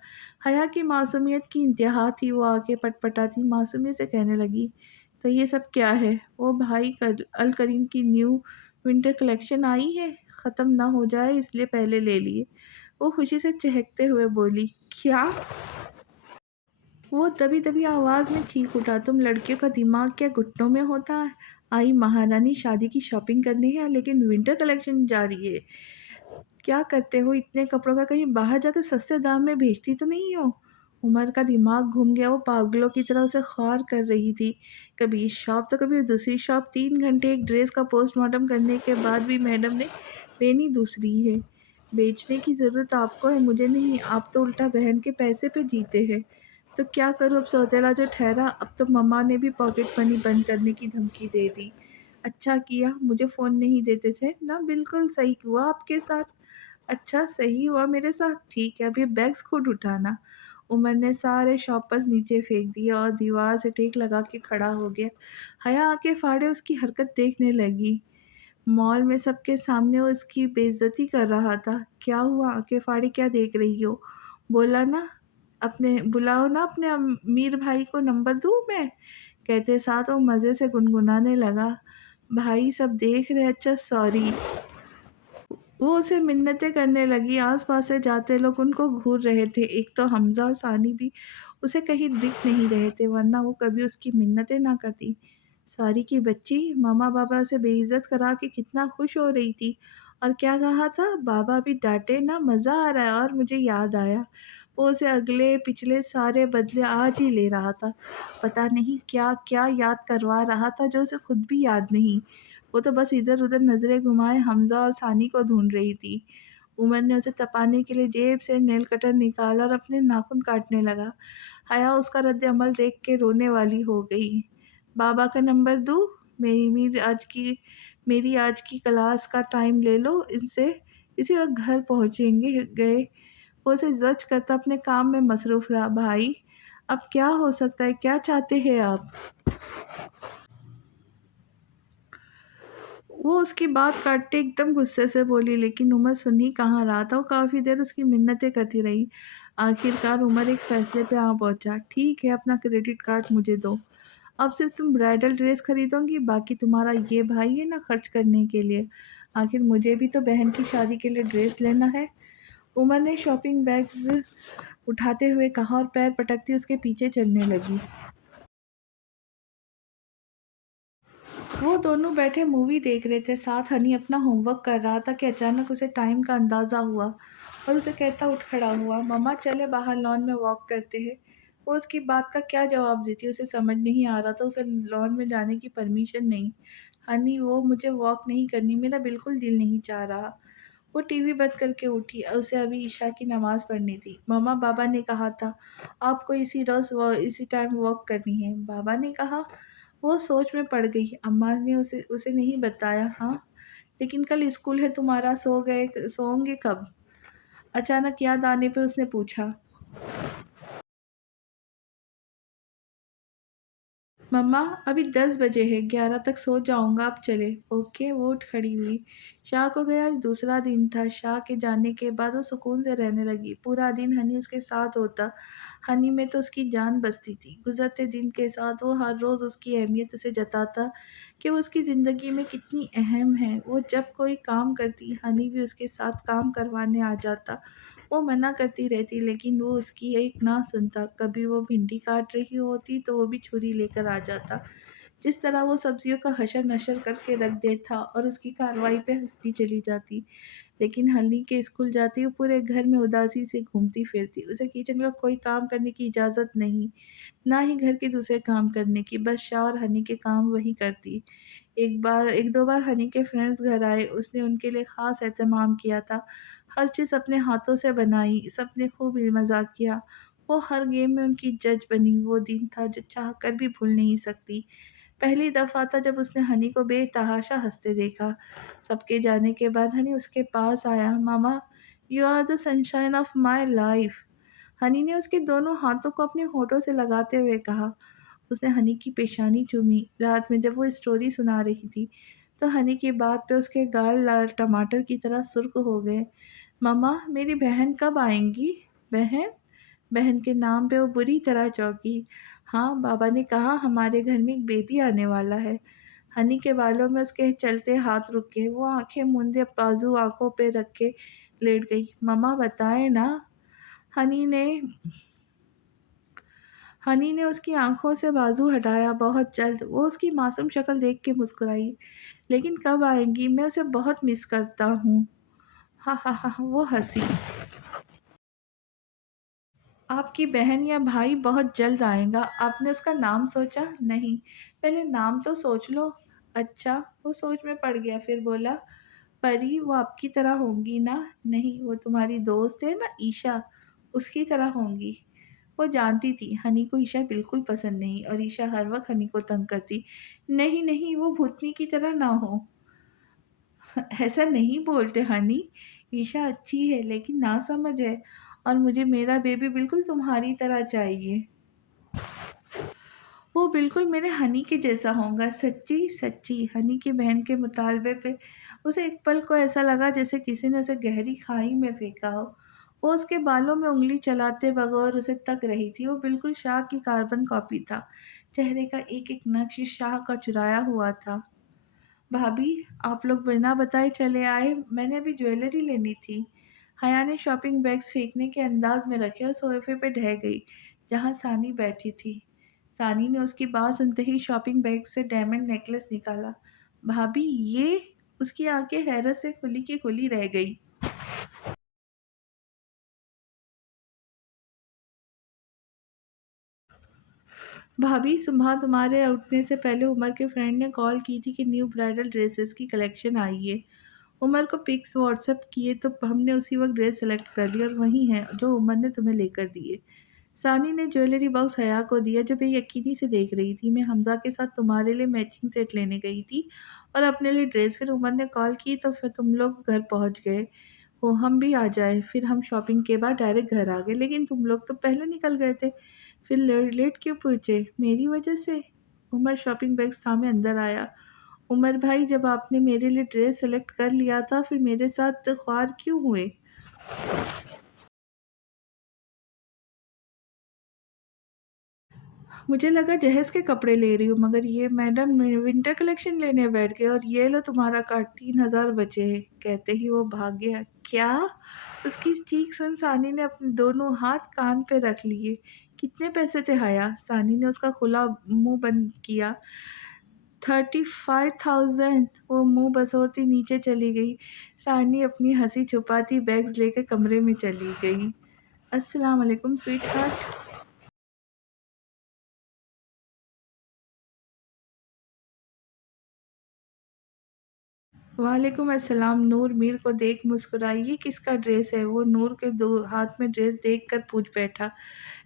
हया की मासूमियत की इंतहा थी। वो आके पटपटाती मासूमियत से कहने लगी, तो ये सब क्या है? वो भाई, अल करीम की न्यू विंटर कलेक्शन आई है, ख़त्म ना हो जाए इसलिए पहले ले लिए। वो खुशी से चहकते हुए बोली, क्या? वो दबी-दबी आवाज़ में चीख उठा, तुम लड़कियों का दिमाग क्या घुटनों में होता है? आई महारानी शादी की शॉपिंग करने है लेकिन विंटर कलेक्शन जा रही है। क्या करते हो इतने कपड़ों का? कहीं बाहर जाकर सस्ते दाम में बेचती तो नहीं हो? उमर का दिमाग घूम गया। वो पागलों की तरह उसे ख्वार कर रही थी। कभी इस शॉप तो कभी दूसरी शॉप। 3 घंटे एक ड्रेस का पोस्टमार्टम करने के बाद भी मैडम ने लेनी दूसरी है। बेचने की ज़रूरत आपको है, मुझे नहीं। आप तो उल्टा बहन के पैसे पे जीते हैं। तो क्या करूँ? अब सौतेला जो ठहरा। अब तो मम्मा ने भी पॉकेट मनी बंद करने की धमकी दे दी। अच्छा किया मुझे फ़ोन नहीं देते थे ना। बिल्कुल सही हुआ आपके साथ। अच्छा, सही हुआ मेरे साथ। ठीक है, अब ये बैग्स खुद उठाना। उमर ने सारे शॉपर्स नीचे फेंक दिए और दीवार से टेक लगा के खड़ा हो गया। हया आंखें फाड़े उसकी हरकत देखने लगी। मॉल में सबके सामने वो उसकी बेइज्जती कर रहा था। क्या हुआ? आंखें फाड़े क्या देख रही हो? बोला ना, अपने बुलाओ ना अपने अमीर भाई को। नंबर दूँ मैं? कहते साथ वो मज़े से गुनगुनाने लगा, भाई सब देख रहे। अच्छा, सॉरी। वो उसे मिन्नतें करने लगी। आस-पास से जाते लोग उनको घूर रहे थे। एक तो हमज़ा और सानी भी उसे कहीं दिख नहीं रहे थे, वरना वो कभी उसकी मिन्नतें ना करती। सारी की बच्ची मामा-बाबा से बेइज़्ज़त करा के कितना खुश हो रही थी। और क्या कहा था? बाबा भी डाँटे ना, मज़ा आ रहा है। और मुझे याद आया, वो उसे अगले-पिछले सारे बदले आज ही ले रहा था। पता नहीं क्या-क्या याद करवा रहा था जो उसे खुद भी याद नहीं। वो तो बस इधर-उधर नज़रें घुमाए हमज़ा और सानी को ढूँढ रही थी। उमर ने उसे तपाने के लिए जेब से नेल कटर निकाला और अपने नाखून काटने लगा। हया उसका रद्द-ए-अमल देख के रोने वाली हो गई। बाबा का नंबर दूँ? मेरी आज की क्लास का टाइम ले लो इनसे। इसी वक़्त घर पहुँचेंगे गए। वो उसे जज करता अपने काम में मसरूफ़ रहा। भाई, अब क्या हो सकता है? क्या चाहते हैं आप? वो उसकी बात काटते एकदम गुस्से से बोली लेकिन उमर सुन ही कहाँ रहा था। वो काफ़ी देर उसकी मिन्नतें करती रही। आखिरकार उमर एक फ़ैसले पे आ पहुँचा। ठीक है, अपना क्रेडिट कार्ड मुझे दो। अब सिर्फ़ तुम ब्राइडल ड्रेस खरीदोगी, बाकी तुम्हारा ये भाई है ना खर्च करने के लिए। आखिर मुझे भी तो बहन की शादी के लिए ड्रेस लेना है। उमर ने शॉपिंग बैग्स उठाते हुए कहा और पैर पटकती उसके पीछे चलने लगी। वो दोनों बैठे मूवी देख रहे थे। साथ हनी अपना होमवर्क कर रहा था कि अचानक उसे टाइम का अंदाज़ा हुआ और उसे कहता उठ खड़ा हुआ, मम्मा चले बाहर लॉन में वॉक करते हैं। वो उसकी बात का क्या जवाब देती उसे समझ नहीं आ रहा था। उसे लॉन में जाने की परमिशन नहीं। हनी, वो मुझे वॉक नहीं करनी, मेरा बिल्कुल दिल नहीं चाह रहा। वो टीवी बंद करके उठी। उसे अभी ईशा की नमाज़ पढ़नी थी। मम्मा, बाबा ने कहा था आपको इसी रोज़ इसी टाइम वॉक करनी है। बाबा ने कहा? वो सोच में पड़ गई। अम्मा ने उसे उसे नहीं बताया। हाँ, लेकिन कल स्कूल है तुम्हारा। सोओगे कब? अचानक याद आने पे उसने पूछा। मम्मा अभी 10 बजे है, 11 तक सो जाऊंगा, अब चले। ओके, वो उठ खड़ी हुई। शाह को गया आज दूसरा दिन था। शाह के जाने के बाद वो सुकून से रहने लगी। पूरा दिन हनी उसके साथ होता। हनी में तो उसकी जान बसती थी। गुजरते दिन के साथ वो हर रोज़ उसकी अहमियत उसे जताता कि वो उसकी ज़िंदगी में कितनी अहम है। वो जब कोई काम करती, हनी भी उसके साथ काम करवाने आ जाता। वो मना करती रहती लेकिन वो उसकी एक ना सुनता। कभी वो भिंडी काट रही होती तो वो भी छुरी लेकर आ जाता। जिस तरह वो सब्जियों का हशर नशर करके रख देता और उसकी कार्रवाई पे हंसती चली जाती। लेकिन हनी के स्कूल जाती वो पूरे घर में उदासी से घूमती फिरती। उसे किचन का कोई काम करने की इजाज़त नहीं, ना ही घर के दूसरे काम करने की। बस शाह और हनी के काम वही करती। एक दो बार हनी के फ्रेंड्स घर आए, उसने उनके लिए ख़ास एहतमाम किया था। हर चीज़ अपने हाथों से बनाई, सबने खूब ही मज़ाक किया। वो हर गेम में उनकी जज बनी। वो दिन था जो चाह कर भी भूल नहीं सकती। पहली दफ़ा था जब उसने हनी को बेतहाशा हँसते देखा। सबके जाने के बाद हनी उसके पास आया। Mama, you are the sunshine of my life. Honey ने उसके दोनों हाथों को अपने होठों से लगाते हुए कहा। उसने हनी की पेशानी चूमी। रात में जब वो स्टोरी सुना रही थी तो हनी की बात पे उसके गाल लाल टमाटर की तरह सुर्ख हो गए। मम्मा, मेरी बहन कब आएंगी? बहन? बहन के नाम पे वो बुरी तरह चौंकी। हाँ, बाबा ने कहा हमारे घर में एक बेबी आने वाला है। हनी के बालों में उसके चलते हाथ रुक गए। वो आंखें मूंदे बाजू आंखों पे रखे लेट गई। मम्मा बताए ना। हनी ने हनी ने उसकी आंखों से बाजू हटाया। बहुत जल्द। वो उसकी मासूम शक्ल देख के मुस्कुराई। लेकिन कब आएंगी? मैं उसे बहुत मिस करता हूँ। हा हा हा, वो हंसी। आपकी बहन या भाई बहुत जल्द आएगा। आपने उसका नाम सोचा? नहीं। पहले नाम तो सोच लो। अच्छा। वो सोच में पड़ गया, फिर बोला, परी, वो आपकी तरह होंगी ना? नहीं, वो तुम्हारी दोस्त है ना ईशा, उसकी तरह होंगी। वो जानती थी हनी को ईशा बिल्कुल पसंद नहीं और ईशा हर वक्त हनी को तंग करती। नहीं नहीं, वो भूतनी की तरह ना हो। ऐसा नहीं बोलते हनी। ईशा अच्छी है लेकिन ना समझ है। और मुझे मेरा बेबी बिल्कुल तुम्हारी तरह चाहिए। वो बिल्कुल मेरे हनी के जैसा होगा। सच्ची सच्ची। हनी की बहन के मुतालबे पे उसे एक पल को ऐसा लगा जैसे किसी ने उसे गहरी खाई में फेंका हो। वो उसके बालों में उंगली चलाते बगैर उसे तक रही थी। वो बिल्कुल शाह की कार्बन कॉपी था। चेहरे का एक एक नक्श शाह का चुराया हुआ था। भाभी, आप लोग बिना बताए चले आए। मैंने अभी ज्वेलरी लेनी थी। हया ने शॉपिंग बैग्स फेंकने के अंदाज में रखे और सोफे पे ढह गई जहाँ सानी बैठी थी। सानी ने उसकी बात सुनते ही शॉपिंग बैग से डायमंड नेकलेस निकाला। भाभी, ये? उसकी आंखें हैरत से खुली की खुली रह गई। भाभी, सुबह तुम्हारे उठने से पहले उमर के फ्रेंड ने कॉल की थी कि न्यू ब्राइडल ड्रेसेस की कलेक्शन आई है। उमर को पिक्स व्हाट्सएप किए तो हमने उसी वक्त ड्रेस सेलेक्ट कर ली और वही है जो उमर ने तुम्हें लेकर दिए। सानी ने ज्वेलरी बॉक्स हया को दिया जो बेयकीनी से देख रही थी। मैं हमजा के साथ तुम्हारे लिए मैचिंग सेट लेने गई थी और अपने लिए ड्रेस। फिर उमर ने कॉल की तो फिर तुम लोग घर पहुंच गए हो। हम भी आ जाए। फिर हम शॉपिंग के बाद डायरेक्ट घर आ गए लेकिन तुम लोग तो पहले निकल गए थे। फिर लेट क्यों पहुंचे? मेरी वजह से। उमर शॉपिंग बैग्स थामे अंदर आया। उमर भाई, जब आपने मेरे लिए ड्रेस सेलेक्ट कर लिया था फिर मेरे साथ ख्वार क्यों हुए? मुझे लगा जहेज के कपड़े ले रही हूँ मगर ये मैडम विंटर कलेक्शन लेने बैठ गए और ये लो तुम्हारा कार्ड, 3,000 बचे हैं। कहते ही वो भाग गया। क्या? उसकी चीख सुन सानी ने अपने दोनों हाथ कान पे रख लिए। कितने पैसे थे हया? सानी ने उसका खुला मुंह बंद किया। 35,000। वो मुंह बसोरती नीचे चली गई। सानी अपनी हंसी छुपाती बैग्स लेकर कमरे में चली गई। अस्सलाम वालेकुम स्वीट हार्ट। वालेकुम अस्सलाम। नूर मीर को देख मुस्कुराई। ये किसका ड्रेस है? वो नूर के दो हाथ में ड्रेस देख कर पूछ बैठा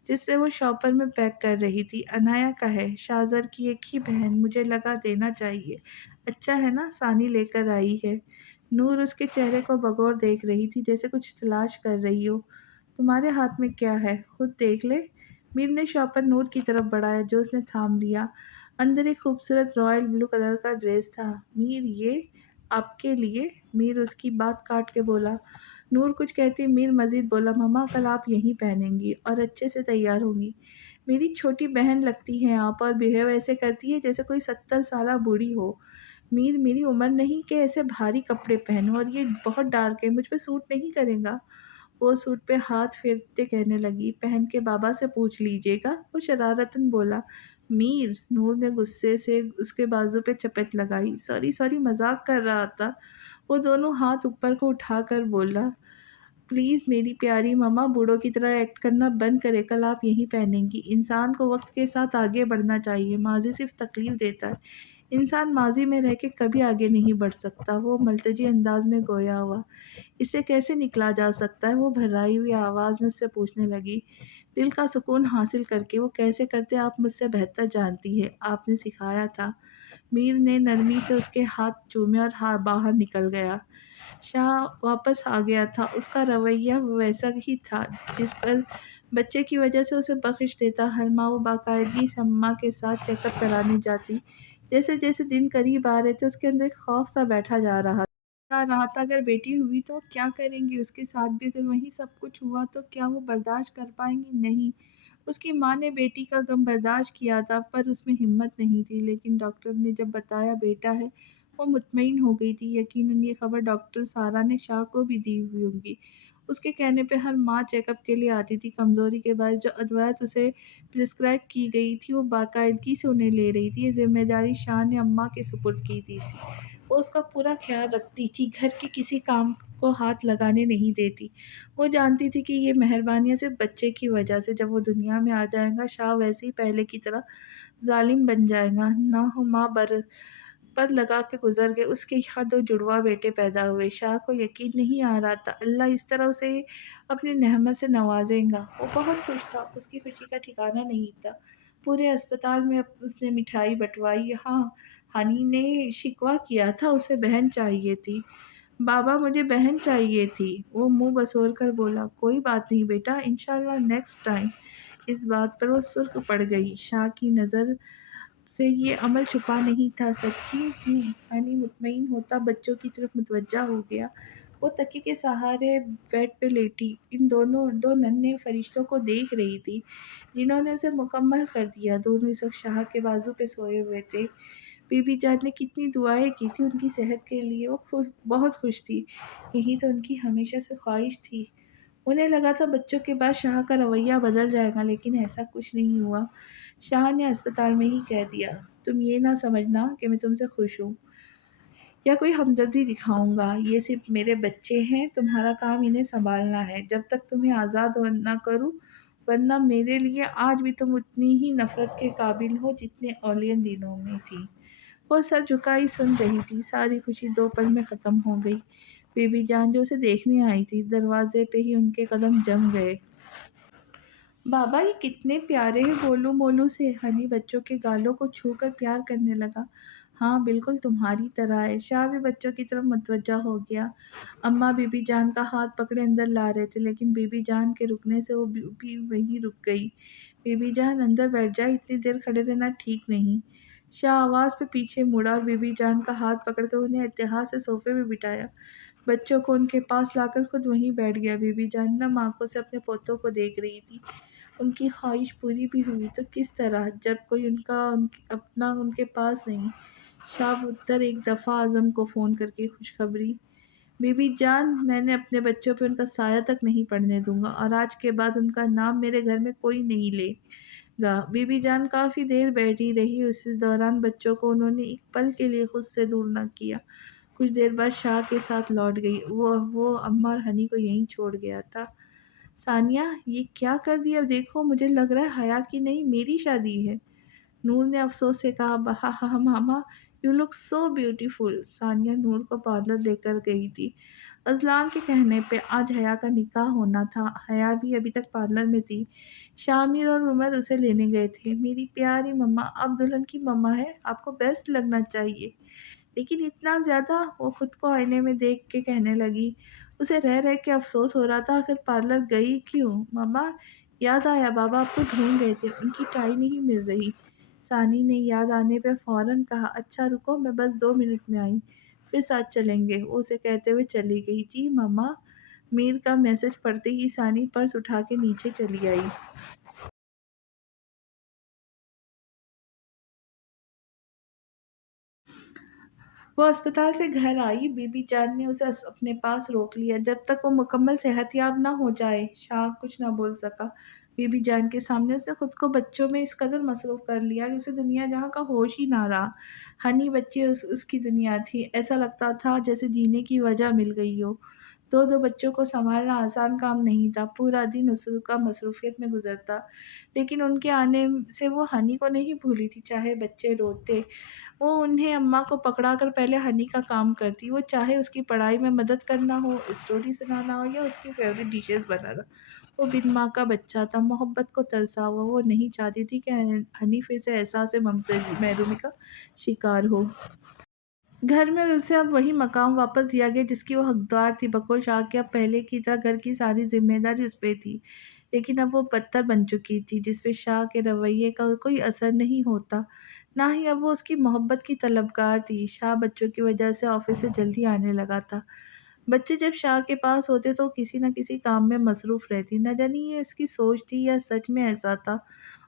जिससे वो शॉपर में पैक कर रही थी। अनाया का है, शाहजर की एक ही बहन। मुझे लगा देना चाहिए। अच्छा है ना, सानी लेकर आई है। नूर उसके चेहरे को बगौर देख रही थी जैसे कुछ तलाश कर रही हो। तुम्हारे हाथ में क्या है? खुद देख ले। मीर ने शॉपर नूर की तरफ बढ़ाया जो उसने थाम लिया। अंदर एक खूबसूरत रॉयल ब्लू कलर का ड्रेस था। मीर ये आपके लिए। मीर उसकी बात काट के बोला। नूर कुछ कहती मीर मजीद बोला मम्मा कल आप यही पहनेंगी और अच्छे से तैयार होंगी। मेरी छोटी बहन लगती हैं आप और बिहेव ऐसे करती है जैसे कोई 70 साल बूढ़ी हो। मीर मेरी उम्र नहीं कि ऐसे भारी कपड़े पहनूं और ये बहुत डार्क है मुझ पे सूट नहीं करेगा। वो सूट पे हाथ फेरते कहने लगी पहन के बाबा से पूछ लीजिएगा। वो शरारतन बोला। मीर नूर ने गुस्से से उसके बाजू पे चपेट लगाई। सॉरी सॉरी मजाक कर रहा था। वो दोनों हाथ ऊपर को उठाकर बोला प्लीज़ मेरी प्यारी मम्मा बूढ़ों की तरह एक्ट करना बंद करे कल आप यही पहनेंगी। इंसान को वक्त के साथ आगे बढ़ना चाहिए माजी सिर्फ तकलीफ देता है। इंसान माजी में रह के कभी आगे नहीं बढ़ सकता। वो मल्तजी अंदाज में गोया हुआ। इससे कैसे निकला जा सकता है? वो भर्राई हुई आवाज़ में उससे पूछने लगी। दिल का सुकून हासिल करके वो कैसे करते आप मुझसे बेहतर जानती है। आपने सिखाया था। मीर ने नरमी से उसके हाथ चूमे और बाहर निकल गया। शाह वापस आ गया था। उसका रवैया वैसा ही था जिस पर बच्चे की वजह से उसे बख्श देता। हर माँ वो बाकायदगी से अम्मा के साथ चेकअप कराने जाती। जैसे जैसे दिन करीब आ रहे थे उसके अंदर एक खौफ सा बैठा जा रहा था अगर बेटी हुई तो क्या करेंगी उसके साथ भी अगर वही सब कुछ हुआ तो क्या वो बर्दाश्त कर पाएंगी। नहीं। उसकी माँ ने बेटी का गम बर्दाश्त किया था पर उसमें हिम्मत नहीं थी। लेकिन डॉक्टर ने जब बताया बेटा है वो मुतमईन हो गई थी। यकीनन ये खबर डॉक्टर सारा ने शाह को भी दी हुई होगी। उसके कहने पे हर माँ चेकअप के लिए आती थी। कमज़ोरी के बाद जो अदवात उसे प्रिस्क्राइब की गई थी वो बाकायदगी से उन्हें ले रही थी। ये जिम्मेदारी शाह ने अम्मा के सुपुर्द की थी। वो उसका पूरा ख्याल रखती थी। घर के किसी काम को हाथ लगाने नहीं देती। वो जानती थी कि ये मेहरबानियाँ सिर्फ बच्चे की वजह से। जब वो दुनिया में आ जाएगा शाह वैसे ही पहले की तरह जालिम बन जाएगा। ना हो माँ पर लगा के गुजर गए। उसके यहाँ दो जुड़वा बेटे पैदा हुए। शाह को यकीन नहीं आ रहा था अल्लाह इस तरह उसे अपनी नेमत से नवाजेगा। वो बहुत खुश था। उसकी खुशी का ठिकाना नहीं था। पूरे अस्पताल में उसने मिठाई बंटवाई। हाँ, हनी ने शिकवा किया था उसे बहन चाहिए थी। बाबा मुझे बहन चाहिए थी। वो मुंह बसोर कर बोला कोई बात नहीं बेटा इंशाल्लाह नेक्स्ट टाइम। इस बात पर वो सुर्ख पड़ गई। शाह की नज़र से ये अमल छुपा नहीं था। सच्ची हूँ। हनी मुतमईन होता बच्चों की तरफ मुतवज्जा हो गया। वो तकिए के सहारे बेड पे लेटी इन दोनों दो नन्हे फरिश्तों को देख रही थी जिन्होंने उसे मुकम्मल कर दिया। दोनों इस वक्त शाह के बाजू पे सोए हुए थे। बीबी जान ने कितनी दुआएं की थी उनकी सेहत के लिए। वो बहुत खुश थी। यही तो उनकी हमेशा से ख्वाहिश थी। उन्हें लगा था बच्चों के बाद शाह का रवैया बदल जाएगा लेकिन ऐसा कुछ नहीं हुआ। शाह ने अस्पताल में ही कह दिया तुम ये ना समझना कि मैं तुमसे खुश हूँ या कोई हमदर्दी दिखाऊंगा। ये सिर्फ मेरे बच्चे हैं। तुम्हारा काम इन्हें संभालना है जब तक तुम्हें आज़ाद ना करूँ। वरना मेरे लिए आज भी तुम उतनी ही नफरत के काबिल हो जितने औलियन दिनों में थी। वो सर झुकाई सुन रही थी। सारी खुशी दो पल में ख़त्म हो गई। बीबी जान जो उसे देखने आई थी दरवाजे पे ही उनके कदम जम गए। बाबा ये कितने प्यारे हैं गोलू मोलू से। हनी बच्चों के गालों को छूकर प्यार करने लगा। हाँ बिल्कुल तुम्हारी तरह है। शाह भी बच्चों की तरफ मुतवज्जा हो गया। अम्मा बीबी जान का हाथ पकड़े अंदर ला रहे थे लेकिन बीबी जान के रुकने से वो भी वहीं रुक गई। बीबी जान अंदर बैठ जाए इतनी देर खड़े रहना ठीक नहीं। शाह आवाज पे पीछे मुड़ा और बीबी जान का हाथ पकड़कर उन्हें एहतियात से सोफे में बिठाया। बच्चों को उनके पास लाकर खुद वहीं बैठ गया। बीबी जान नम आंखों से अपने पोतों को देख रही थी। उनकी ख्वाहिश पूरी भी हुई तो किस तरह जब कोई अपना उनके पास नहीं। शाह उत्तर एक दफ़ा आज़म को फ़ोन करके खुशखबरी। बीबी जान मैंने अपने बच्चों पे उनका साया तक नहीं पड़ने दूंगा और आज के बाद उनका नाम मेरे घर में कोई नहीं लेगा। बीबी जान काफ़ी देर बैठी रही। उस दौरान बच्चों को उन्होंने एक पल के लिए खुद से दूर न किया। कुछ देर बाद शाह के साथ लौट गई। वो अम्मा और हनी को यहीं छोड़ गया था। सानिया ये क्या कर दिया देखो मुझे लग रहा है हया की नहीं मेरी शादी है। नूर ने अफसोस से कहा हा हा mama you look so beautiful. Sania Noor को पार्लर लेकर गई थी। अजलान के कहने पे आज हया का निकाह होना था। हया भी अभी तक पार्लर में थी। शामिर और उमर उसे लेने गए थे। मेरी प्यारी मम्मा अब दुल्हन की मम्मा है आपको बेस्ट लगना चाहिए। लेकिन इतना ज़्यादा वो खुद को आईने में देख के कहने लगी। उसे रह रह के अफसोस हो रहा था आखिर पार्लर गई क्यों। मम्मा याद आया बाबा आपको ढूंढ रहे थे उनकी टाई नहीं मिल रही। ثانی نے یاد آنے پہ فوراً کہا، اچھا رکو میں بس 2 منٹ میں آئی، پھر ساتھ چلیں گے۔ وہ اسے کہتے ہوئے چلی گئی۔ جی مما، میر کا میسج پڑھتے ہی ثانی پرس اٹھا کے نیچے چلی آئی۔ وہ اسپتال سے گھر آئی، بی بی جان نے اسے اپنے پاس روک لیا جب تک وہ مکمل صحت یاب نہ ہو جائے۔ شاہ کچھ نہ بول سکا۔ بی بی جان کے سامنے اس نے خود کو بچوں میں اس قدر مصروف کر لیا کہ اسے دنیا جہاں کا ہوش ہی نہ رہا۔ ہنی بچے اس کی دنیا تھی۔ ایسا لگتا تھا جیسے جینے کی وجہ مل گئی ہو۔ دو دو بچوں کو سنبھالنا آسان کام نہیں تھا۔ پورا دن اس کا مصروفیت میں گزرتا، لیکن ان کے آنے سے وہ ہنی کو نہیں بھولی تھی۔ چاہے بچے روتے، وہ انہیں اماں کو پکڑا کر پہلے ہنی کا کام کرتی۔ وہ چاہے اس کی پڑھائی میں مدد کرنا ہو، اسٹوری سنانا ہو یا اس کی فیوریٹ ڈشز بنانا۔ وہ بن ماں کا بچہ تھا، محبت کو ترسا ہوا۔ وہ نہیں چاہتی تھی کہ ہنی پھر سے احساس محرومی کا شکار ہو۔ گھر میں اسے اب وہی مقام واپس دیا گیا جس کی وہ حقدار تھی۔ بقول شاہ کے اب پہلے کی طرح گھر کی ساری ذمہ داری اس پہ تھی، لیکن اب وہ بدتر بن چکی تھی، جس پہ شاہ کے رویے کا کوئی اثر نہیں ہوتا، نہ ہی اب وہ اس کی محبت کی طلبگار تھی۔ شاہ بچوں کی وجہ سے آفس سے جلدی آنے لگا تھا۔ بچے جب شاہ کے پاس ہوتے تو کسی نہ کسی کام میں مصروف رہتی۔ نہ جانے یہ اس کی سوچ تھی یا سچ میں ایسا تھا۔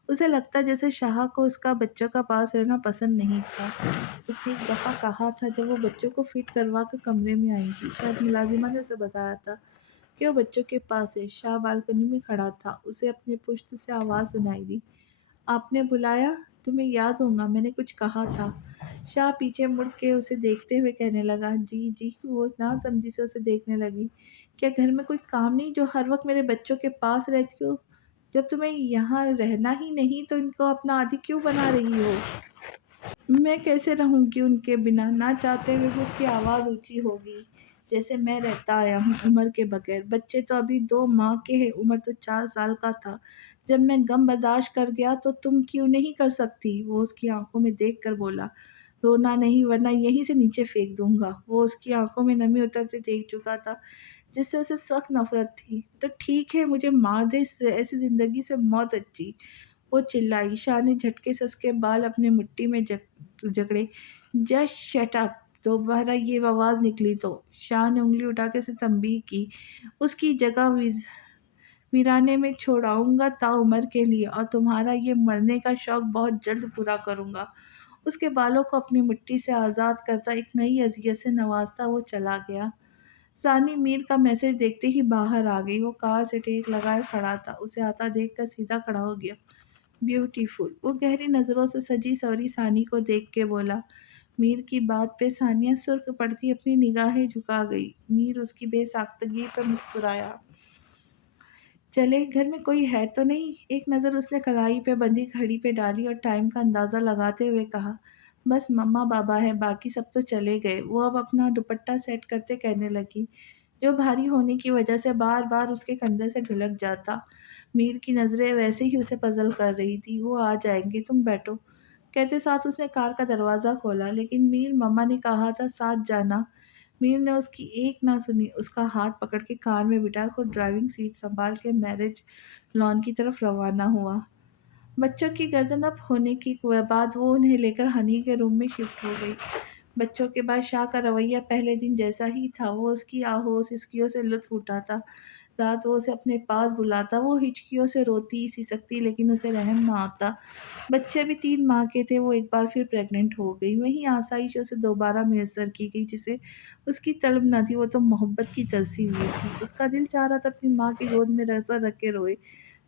اسے لگتا جیسے شاہ کو اس کا بچوں کا پاس رہنا پسند نہیں تھا۔ اس نے ایک دفعہ کہا تھا جب وہ بچوں کو فٹ کروا کر کمرے میں آئی تھی، شاید ملازمہ نے اسے بتایا تھا کہ وہ بچوں کے پاس ہے۔ شاہ بالکنی میں کھڑا تھا، اسے اپنے پشت سے آواز سنائی دی، آپ نے بلایا؟ تمہیں یاد ہوگا میں نے کچھ کہا تھا۔ شاہ پیچھے مڑ کے اسے دیکھتے ہوئے کہنے لگا، جی جی۔ وہ نہ سمجھی سے اسے دیکھنے لگی۔ کیا گھر میں کوئی کام نہیں جو ہر وقت میرے بچوں کے پاس رہتی ہو؟ جب تمہیں یہاں رہنا ہی نہیں تو ان کو اپنا عادی کیوں بنا رہی ہو؟ میں کیسے رہوں گی ان کے بنا؟ نہ چاہتے ہوئے بھی اس کی آواز اونچی ہو گئی، جیسے میں رہتا آیا ہوں عمر کے بغیر۔ بچے تو ابھی 2 ماہ کے ہیں، عمر تو 4 سال کا تھا جب میں غم برداشت کر گیا، تو تم کیوں نہیں کر سکتی؟ وہ اس کی آنکھوں میں دیکھ کر بولا، رونا نہیں ورنہ یہیں سے نیچے پھینک دوں گا۔ وہ اس کی آنکھوں میں نمی اترتے دیکھ چکا تھا جس سے اسے سخت نفرت تھی۔ تو ٹھیک ہے، مجھے مار دے، ایسی زندگی سے موت اچھی، وہ چلائی۔ شاہ نے جھٹکے سے اس کے بال اپنے مٹھی میں جکڑے۔ Just shut up. دوبارہ یہ آواز نکلی تو شاہ نے انگلی اٹھا کے اسے تنبیہ کی، اس کی جگہ ویرانے میں چھوڑاؤں گا تعمیر کے لیے، اور تمہارا یہ مرنے کا شوق بہت جلد پورا کروں گا۔ اس کے بالوں کو اپنی مٹھی سے آزاد کرتا، ایک نئی اذیت سے نوازتا وہ چلا گیا۔ ثانی میر کا میسج دیکھتے ہی باہر آ گئی۔ وہ کار سے ٹیک لگائے کھڑا تھا، اسے آتا دیکھ کر سیدھا کھڑا ہو گیا۔ بیوٹیفل، وہ گہری نظروں سے سجی سوری ثانی کو دیکھ کے بولا۔ میر کی بات پہ ثانیہ سرخ پڑتی اپنی نگاہیں جھکا گئی۔ میر اس کی بے ساختگی پر مسکرایا۔ چلے، گھر میں کوئی ہے تو نہیں؟ ایک نظر اس نے کلائی پہ بندھی گھڑی پہ ڈالی اور ٹائم کا اندازہ لگاتے ہوئے کہا، بس مما بابا ہے، باقی سب تو چلے گئے۔ وہ اب اپنا دوپٹہ سیٹ کرتے کہنے لگی، جو بھاری ہونے کی وجہ سے بار بار اس کے کندھے سے ڈھلک جاتا۔ میر کی نظریں ویسے ہی اسے پزل کر رہی تھی۔ وہ آ جائیں گے، تم بیٹھو، کہتے ساتھ اس نے کار کا دروازہ کھولا۔ لیکن میر، مما نے کہا تھا ساتھ جانا۔ میر نے اس کی ایک نہ سنی، اس کا ہاتھ پکڑ کے کار میں بٹھا خود ڈرائیونگ سیٹ سنبھال کے میرج لان کی طرف روانہ ہوا۔ بچوں کی گردن اپ ہونے کے بعد وہ انہیں لے کر ہنی کے روم میں شفٹ ہو گئی۔ بچوں کے بعد شاہ کا رویہ پہلے دن جیسا ہی تھا۔ وہ اس کی آہو سسکیوں سے لطف اٹھاتا، رات وہ اسے اپنے پاس بلاتا، وہ ہچکیوں سے روتی سی سکتی لیکن اسے رحم نہ آتا۔ بچے ابھی 3 ماہ کے تھے، وہ ایک بار پھر پریگننٹ ہو گئی۔ وہی آسائش اسے دوبارہ میسر کی گئی جسے اس کی طلب نہ تھی، وہ تو محبت کی ترسی ہوئی تھی۔ اس کا دل چاہ رہا تھا اپنی ماں کی گود میں سر رکھ کے روئے۔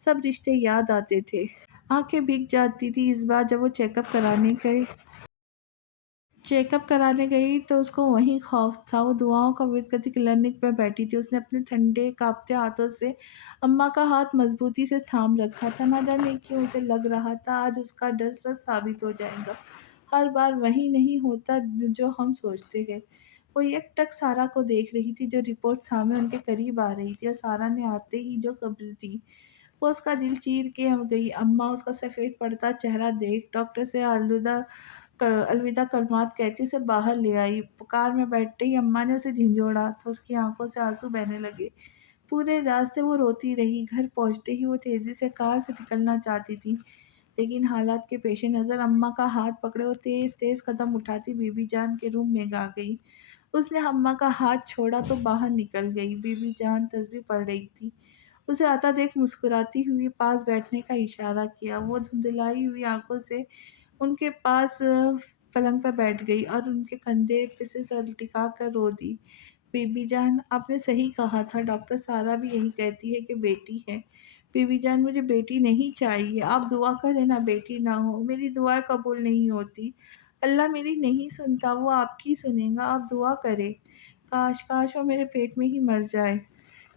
سب رشتے یاد آتے تھے۔ آنکھیں بھیگ جاتی تھی اس بار جب وہ چیک اپ کرانے گئی تو اس کو وہیں خوف تھا۔ وہ دعاؤں کا ورد کرتی کلینک میں بیٹھی تھی۔ اس نے اپنے ٹھنڈے کانپتے ہاتھوں سے اماں کا ہاتھ مضبوطی سے تھام رکھا تھا۔ نہ جانے کیوں اسے لگ رہا تھا آج اس کا ڈر سچ ثابت ہو جائے گا۔ ہر بار وہی نہیں ہوتا جو ہم سوچتے ہیں۔ وہ یک ٹک سارا کو دیکھ رہی تھی جو رپورٹ تھامے ان کے قریب آ رہی تھی، اور سارا نے آتے ہی جو قبل تھی وہ اس کا دل چیر کے گئی۔ اماں اس کا سفید پڑتا چہرہ دیکھ ڈاکٹر سے الوداع کلمات کہتی اسے باہر لے آئی۔ کار میں بیٹھتے ہی اماں نے اسے جھنجھوڑا تو اس کی آنکھوں سے آنسو بہنے لگے۔ پورے راستے وہ روتی رہی۔ گھر پہنچتے ہی وہ تیزی سے کار سے نکلنا چاہتی تھی، لیکن حالات کے پیش نظر اماں کا ہاتھ پکڑے اور تیز تیز قدم اٹھاتی بی بی جان کے روم میں آ گئی۔ اس نے اماں کا ہاتھ چھوڑا تو باہر نکل گئی۔ بی بی جان تسبیح پڑھ رہی تھی۔ اسے آتا دیکھ مسکراتی ہوئی پاس بیٹھنے کا اشارہ کیا۔ وہ دھندلائی ہوئی آنکھوں سے ان کے پاس پلنگ پر بیٹھ گئی اور ان کے کندھے پہ سے سر ٹکا کر رو دی۔ بی بی جان، آپ نے صحیح کہا تھا، ڈاکٹر سارا بھی یہی کہتی ہے کہ بیٹی ہے۔ بی بی جان، مجھے بیٹی نہیں چاہیے، آپ دعا کریں نا بیٹی نہ ہو، میری دعائیں قبول نہیں ہوتی، اللہ میری نہیں سنتا، وہ آپ کی سنے گا، آپ دعا کریں، کاش کاش وہ میرے پیٹ میں ہی مر جائے۔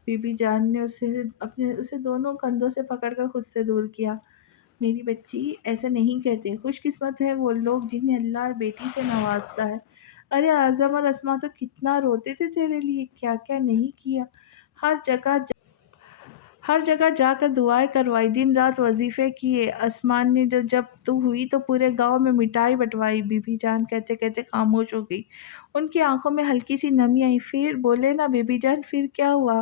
بی بی جان نے اسے دونوں کندھوں سے پکڑ کر خود سے دور کیا۔ میری بچی، ایسے نہیں کہتے، خوش قسمت ہے وہ لوگ جنہیں اللہ بیٹی سے نوازتا ہے۔ ارے اعظم اور اسما تو کتنا روتے تھے تیرے لیے، کیا کیا نہیں کیا، ہر جگہ ہر جگہ جا کر دعائیں کروائی، دن رات وظیفے کیے، آسمان نے جب تو ہوئی تو پورے گاؤں میں مٹائی بٹوائی۔ بی بی جان کہتے کہتے خاموش ہو گئی۔ ان کی آنکھوں میں ہلکی سی نمی آئی۔ پھر بولے نا بی بی جان، پھر کیا ہوا؟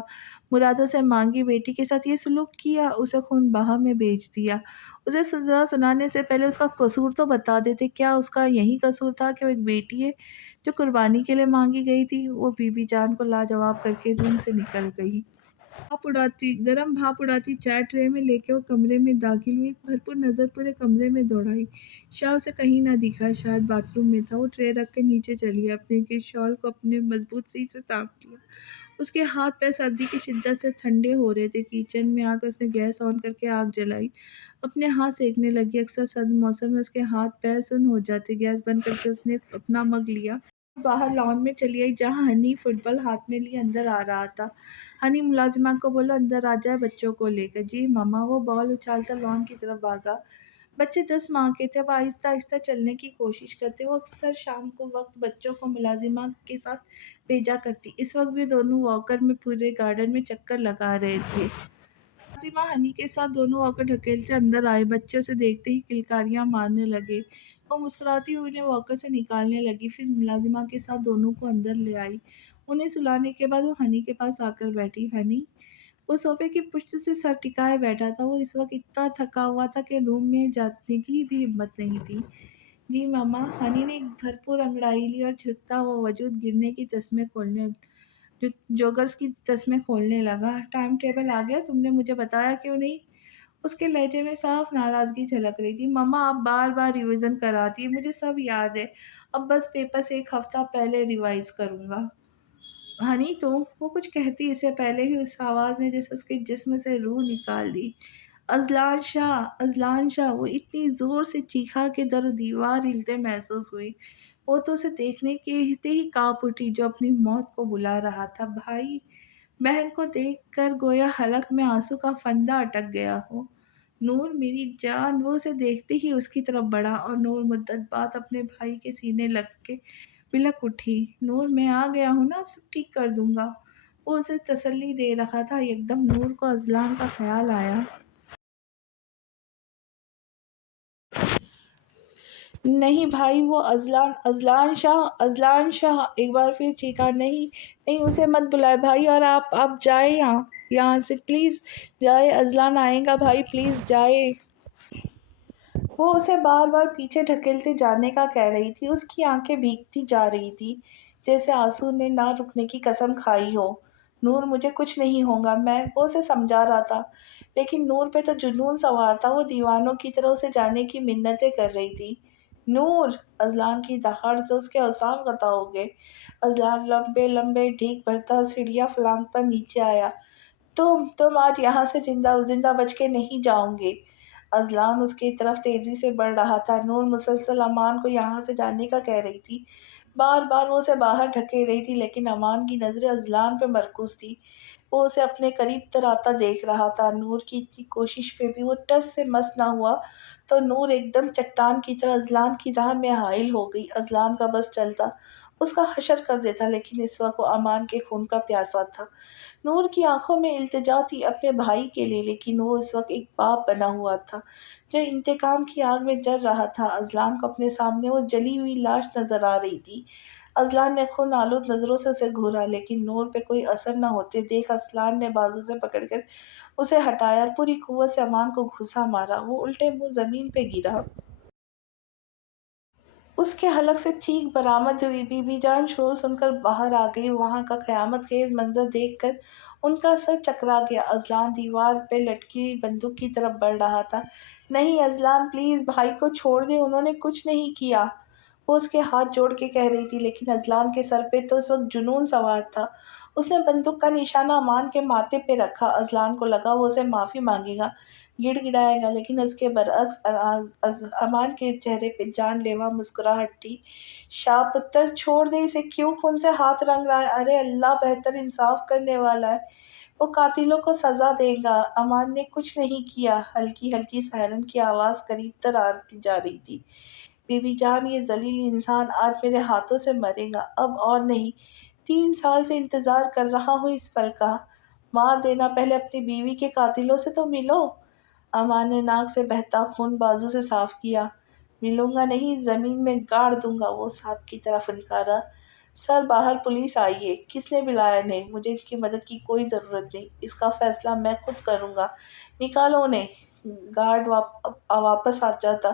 مرادوں سے مانگی بیٹی کے ساتھ یہ سلوک کیا، اسے خون بہا میں بیچ دیا۔ اسے سزا سنانے سے پہلے اس کا قصور تو بتا دیتے، کیا اس کا یہی قصور تھا کہ وہ ایک بیٹی ہے جو قربانی کے لیے مانگی گئی تھی؟ وہ بی بی جان کو لاجواب کر کے روم سے نکل گئی۔ گرم بھاپ اڑاتی چائے ٹرے میں لے کے وہ کمرے میں داخل ہوئی، بھرپور نظر پورے کمرے میں دوڑائی۔ شاہ اسے کہیں نہ دکھا، شاید باتھ روم میں تھا۔ وہ ٹرے رکھ کے نیچے چلی، اپنے کے شال کو اپنے مضبوط سی سے تاپ لیا۔ اس کے ہاتھ پیر سردی کی شدت سے ٹھنڈے ہو رہے تھے۔ کچن میں آ کر اس نے گیس آن کر کے آگ جلائی، اپنے ہاتھ سینکنے لگی۔ اکثر سرد موسم میں اس کے ہاتھ پیر سن ہو جاتے۔ گیس بند کر کے اس نے اپنا مگ لیا، باہر لان میں چلی آئی جہاں ہنی فٹ بال ہاتھ میں لیے اندر آ رہا تھا۔ ہنی ملازمہ کو بولا اندر آ جائے بچوں کو لے کر۔ جی ماما، وہ بال اچھالتا لان کی طرف بھاگا۔ بچے 10 ماہ کے تھے، اب آہستہ آہستہ چلنے کی کوشش کرتے۔ وہ اکثر شام کو وقت بچوں کو ملازمہ کے ساتھ بھیجا کرتی۔ اس وقت بھی دونوں واکر میں پورے گارڈن میں چکر لگا رہے تھے۔ ملازمہ ہنی کے ساتھ دونوں واکر ڈھکیلتے اندر آئے۔ بچے اسے دیکھتے ہی کلکاریاں مارنے لگے۔ وہ مسکراتی ہوئی انہیں واکر سے نکالنے لگی، پھر ملازمہ کے ساتھ دونوں کو اندر لے آئی۔ انہیں سلانے کے بعد وہ ہنی کے پاس آ کر بیٹھی۔ ہنی، وہ صوفے کی پشت سے سر ٹکائے بیٹھا تھا۔ وہ اس وقت اتنا تھکا ہوا تھا کہ روم میں جانے کی بھی ہمت نہیں تھی۔ جی ماما، ہنی نے ایک بھرپور انگڑائی لی اور جھکتا ہوا وجود گرنے کی جوگرز کی تسمیں کھولنے لگا۔ ٹائم ٹیبل آ گیا، تم نے مجھے بتایا کیوں نہیں؟ اس کے لہجے میں صاف ناراضگی جھلک رہی تھی۔ ماما، آپ بار بار ریویژن کراتی ہیں، مجھے سب یاد ہے، اب بس پیپر سے ایک ہفتہ پہلے ریوائز کروں گا۔ ہنی تم، وہ کچھ کہتی اسے پہلے ہی اس آواز نے جیسے اس کے جسم سے روح نکال دی۔ اذلان شاہ، اذلان شاہ، وہ اتنی زور سے چیخا کہ در و دیوار ہلتے محسوس ہوئی۔ وہ تو اسے دیکھنے کے ہی کانپ اٹھی جو اپنی موت کو بلا رہا تھا۔ بھائی بہن کو دیکھ کر گویا حلق میں آنسو کا فندہ اٹک گیا ہو۔ نور میری جان، وہ اسے دیکھتے ہی اس کی طرف بڑھا اور نور مدت بعد اپنے بھائی کے سینے لگ کے بلک اٹھی۔ نور، میں آ گیا ہوں نا، اب سب ٹھیک کر دوں گا۔ وہ اسے تسلی دے رہا تھا، یکدم نور کو اذلان کا خیال آیا۔ نہیں بھائی، وہ اذلان، اذلان شاہ، اذلان شاہ، ایک بار پھر چیخا۔ نہیں نہیں، اسے مت بلائے بھائی، اور آپ جائیں یہاں سے، پلیز جائیں، اذلان آئے گا بھائی، پلیز جائیں۔ وہ اسے بار بار پیچھے ڈھکیلتے جانے کا کہہ رہی تھی۔ اس کی آنکھیں بھیگتی جا رہی تھی جیسے آنسو نے نہ رکنے کی قسم کھائی ہو۔ نور، مجھے کچھ نہیں ہوگا، وہ اسے سمجھا رہا تھا، لیکن نور پہ تو جنون سوار تھا۔ وہ دیوانوں کی طرح اسے جانے کی منتیں کر رہی تھی۔ نور! اذلان کی دہاڑ سے اس کے اعصاب قطع ہو گئے۔ اذلان لمبے لمبے ڈھیک بھرتا سیڑھیاں پھلانگتا نیچے آیا۔ تم آج یہاں سے زندہ بچ کے نہیں جاؤ گے۔ اذلان اس کی طرف تیزی سے بڑھ رہا تھا۔ نور مسلسل امان کو یہاں سے جانے کا کہہ رہی تھی، بار بار وہ اسے باہر دھکیل رہی تھی، لیکن امان کی نظریں اذلان پہ مرکوز تھی۔ وہ اسے اپنے قریب تر آتا دیکھ رہا تھا۔ نور کی اتنی کوشش پہ بھی وہ ٹس سے مس نہ ہوا تو نور ایک دم چٹان کی طرح اذلان کی راہ میں حائل ہو گئی۔ اذلان کا بس چلتا، اس کا حشر کر دیتا، لیکن اس وقت وہ امان کے خون کا پیاسا تھا۔ نور کی آنکھوں میں التجا تھی اپنے بھائی کے لیے، لیکن وہ اس وقت ایک باپ بنا ہوا تھا جو انتقام کی آگ میں جل رہا تھا۔ اذلان کو اپنے سامنے وہ جلی ہوئی لاش نظر آ رہی تھی۔ अज़लान ने खून आलूद नज़रों से उसे घूरा, लेकिन नूर पे कोई असर न होते देख अज़लान ने बाजू से पकड़कर उसे हटाया और पूरी कुव्वत से अमान को घुसा मारा। वो उल्टे मुंह जमीन पे गिरा। उसके हलक से चीख बरामद हुई। बीबी जान शोर सुनकर बाहर आ गई। वहां का कयामत खेज मंजर देखकर उनका सर चकरा गया। अजलान दीवार पे लटकी बंदूक की तरफ बढ़ रहा था। नहीं अजलान, प्लीज भाई को छोड़ दे, उन्होंने कुछ नहीं किया, वो उसके हाथ जोड़ के कह रही थी। लेकिन अजलान के सर पे तो उस वक्त जुनून सवार था। उसने बंदूक का निशाना अमान के माथे पे रखा। अजलान को लगा वो उसे माफी मांगेगा, गिड़गिड़ाएगा, लेकिन उसके बरअक्स अमान के चेहरे पे जानलेवा मुस्कुराहट थी। शाह पुत्र, छोड़ दे इसे, क्यों खून से हाथ रंग रहा है? अरे अल्लाह बेहतर इंसाफ करने वाला है, वो कातिलों को सजा देगा। अमान ने कुछ नहीं किया। हल्की हल्की सायरन की आवाज करीब तर आती जा रही थी। बीबी जान, ये जलील इंसान आज मेरे हाथों से मरेगा, अब और नहीं। 3 साल से इंतजार कर रहा हूँ इस पल का। मार देना, पहले अपनी बीवी के कातिलों से तो मिलो। अमान ने नाक से बहता खून बाजू से साफ किया। मिलूंगा नहीं, जमीन में गाड़ दूंगा, वो सांप की तरह फनकारा। सर बाहर पुलिस आई है। किसने बुलाया? नहीं, मुझे इनकी मदद की कोई जरूरत नहीं, इसका फैसला मैं खुद करूंगा। निकालो उन्हें। गार्ड वापस आ जाता।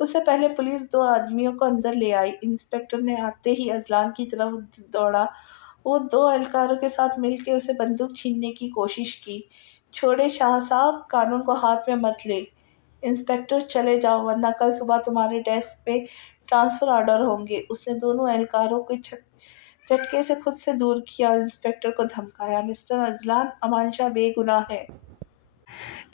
उससे पहले पुलिस 2 आदमियों को अंदर ले आई। इंस्पेक्टर ने आते ही अजलान की तरफ दौड़ा। वो 2 एहलकारों के साथ मिलकर उसे बंदूक छीनने की कोशिश की। छोड़े शाह साहब, कानून को हाथ में मत ले। इंस्पेक्टर, चले जाओ वरना कल सुबह तुम्हारे डेस्क पे ट्रांसफर ऑर्डर होंगे। उसने दोनों एहलकारों को झटके से खुद से दूर किया और इंस्पेक्टर को धमकाया। मिस्टर अजलान, अमान शाह बेगुनाह है।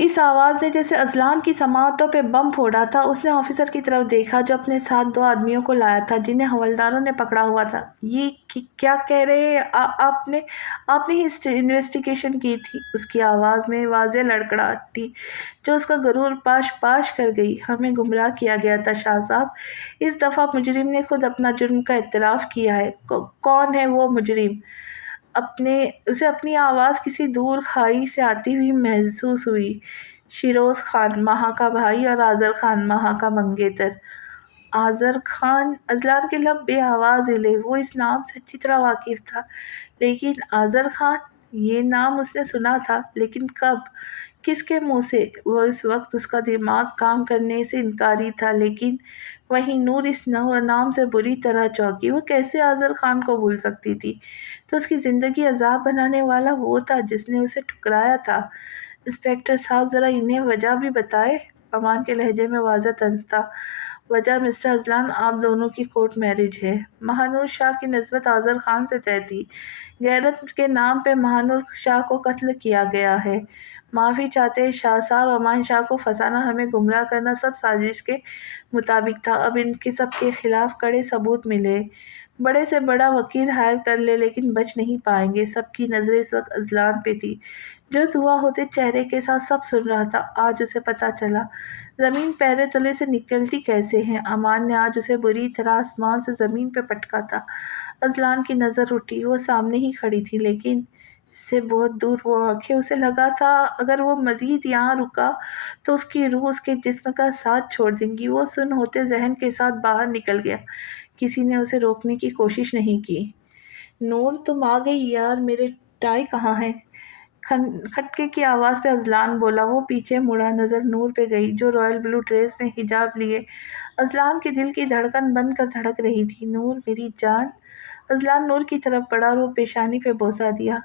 इस आवाज ने जैसे अजलान की समातों पे बम फोड़ा था। उसने ऑफिसर की तरफ देखा जो अपने साथ 2 आदमियों को लाया था, जिन्हें हवलदारों ने पकड़ा हुआ था। ये क्या कह रहे हैं? आपने आपने ही इन्वेस्टिगेशन की थी? उसकी आवाज में वाज़ेह लड़खड़ाहट थी जो उसका गुरूर पाश पाश कर गई। हमें गुमराह किया गया था शाह साहब। इस दफा मुजरिम ने खुद अपना जुर्म का इत्तराफ किया है। कौन है वो मुजरिम? अपने उसे अपनी आवाज़ किसी दूर खाई से आती हुई महसूस हुई। शिरोज़ खान, माहा का भाई, और आज़र खान, माहा का मंगेतर। आज़र खान। अज़लान के लब बेआवाज़ हिले। वो इस नाम से अच्छी तरह वाकिफ था, लेकिन आज़र खान, ये नाम उसने सुना था, लेकिन कब, किसके मुंह से? वो इस वक्त उसका दिमाग काम करने से इनकारी था, लेकिन वहीं नूर इस नाम से बुरी तरह चौंकी। वो कैसे आज़र खान को भूल सकती थी? तो उसकी ज़िंदगी अजाब बनाने वाला वो था जिसने उसे ठुकराया था। इंस्पेक्टर साहब, ज़रा इन्हें वजह भी बताए। अमान के लहजे में वाज़ह तंज था। वजह मिस्टर अजलान, आप दोनों की कोर्ट मैरिज है। महानूर शाह की नस्बत आज़र खान से तय थी। गैरत के नाम पे महानूर शाह को कत्ल किया गया है। माफ़ी चाहते हैं शाह साहब, अमान शाह को फंसाना, हमें गुमराह करना सब साजिश के मुताबिक था। अब इनके सब के खिलाफ कड़े सबूत मिले। बड़े से बड़ा वकील हायर कर ले, लेकिन बच नहीं पाएंगे। सबकी नज़रें इस वक्त अजलान पे थी, जो धुआं होते चेहरे के साथ सब सुन रहा था। आज उसे पता चला ज़मीन पैरों तले से निकलती कैसे है। अमान ने आज उसे बुरी तरह आसमान से ज़मीन पे पटका था। अजलान की नज़र उठी। वो सामने ही खड़ी थी, लेकिन इससे बहुत दूर वो आंखें। उसे लगा था अगर वो मजीद यहाँ रुका तो उसकी रूह उसके जिस्म का साथ छोड़ देंगी। वो सुन होते जहन के साथ बाहर निकल गया। किसी ने उसे रोकने की कोशिश नहीं की। नूर, तुम आ गई यार, मेरे टाई कहाँ है? खटके की आवाज़ पे अजलान बोला। वो पीछे मुड़ा, नज़र नूर पे गई जो रॉयल ब्लू ड्रेस में हिजाब लिए अजलान के दिल की धड़कन बन कर धड़क रही थी। नूर मेरी जान। अजलान नूर की तरफ बढ़ा और वो पेशानी पे बोसा दिया।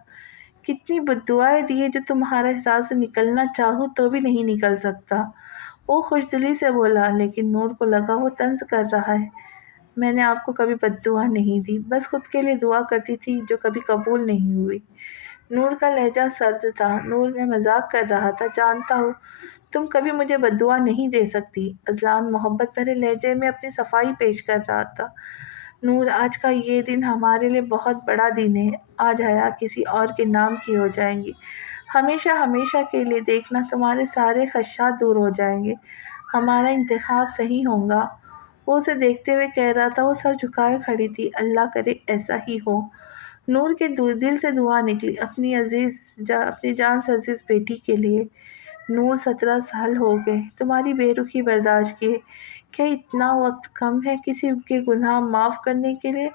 कितनी बद्दुआएं दी है जो तुम्हारे हिसाब से निकलना चाहूँ तो भी नहीं निकल सकता। वो खुशदिली से बोला, लेकिन नूर को लगा वो तंज कर रहा है। मैंने आपको कभी बद्दुआ नहीं दी, बस खुद के लिए दुआ करती थी जो कभी कबूल नहीं हुई। नूर का लहजा सर्द था। नूर, मैं मजाक कर रहा था, जानता हूँ तुम कभी मुझे बद्दुआ नहीं दे सकती। अजलान मोहब्बत भरे लहजे में अपनी सफाई पेश कर रहा था। नूर, आज का ये दिन हमारे लिए बहुत बड़ा दिन है। आज हया किसी और के नाम की हो जाएंगी। हमेशा हमेशा के लिए देखना, तुम्हारे सारे खदशात दूर हो जाएंगे। हमारा इंतखाब सही होगा। वो उसे देखते हुए कह रहा था। वो सर झुकाए खड़ी थी। अल्लाह करे ऐसा ही हो। नूर के दिल से दुआ निकली अपनी जान से अजीज बेटी के लिए। नूर, 17 साल हो गए तुम्हारी बेरुखी बर्दाश्त किए। क्या इतना वक्त कम है किसी के गुनाह माफ़ करने के लिए?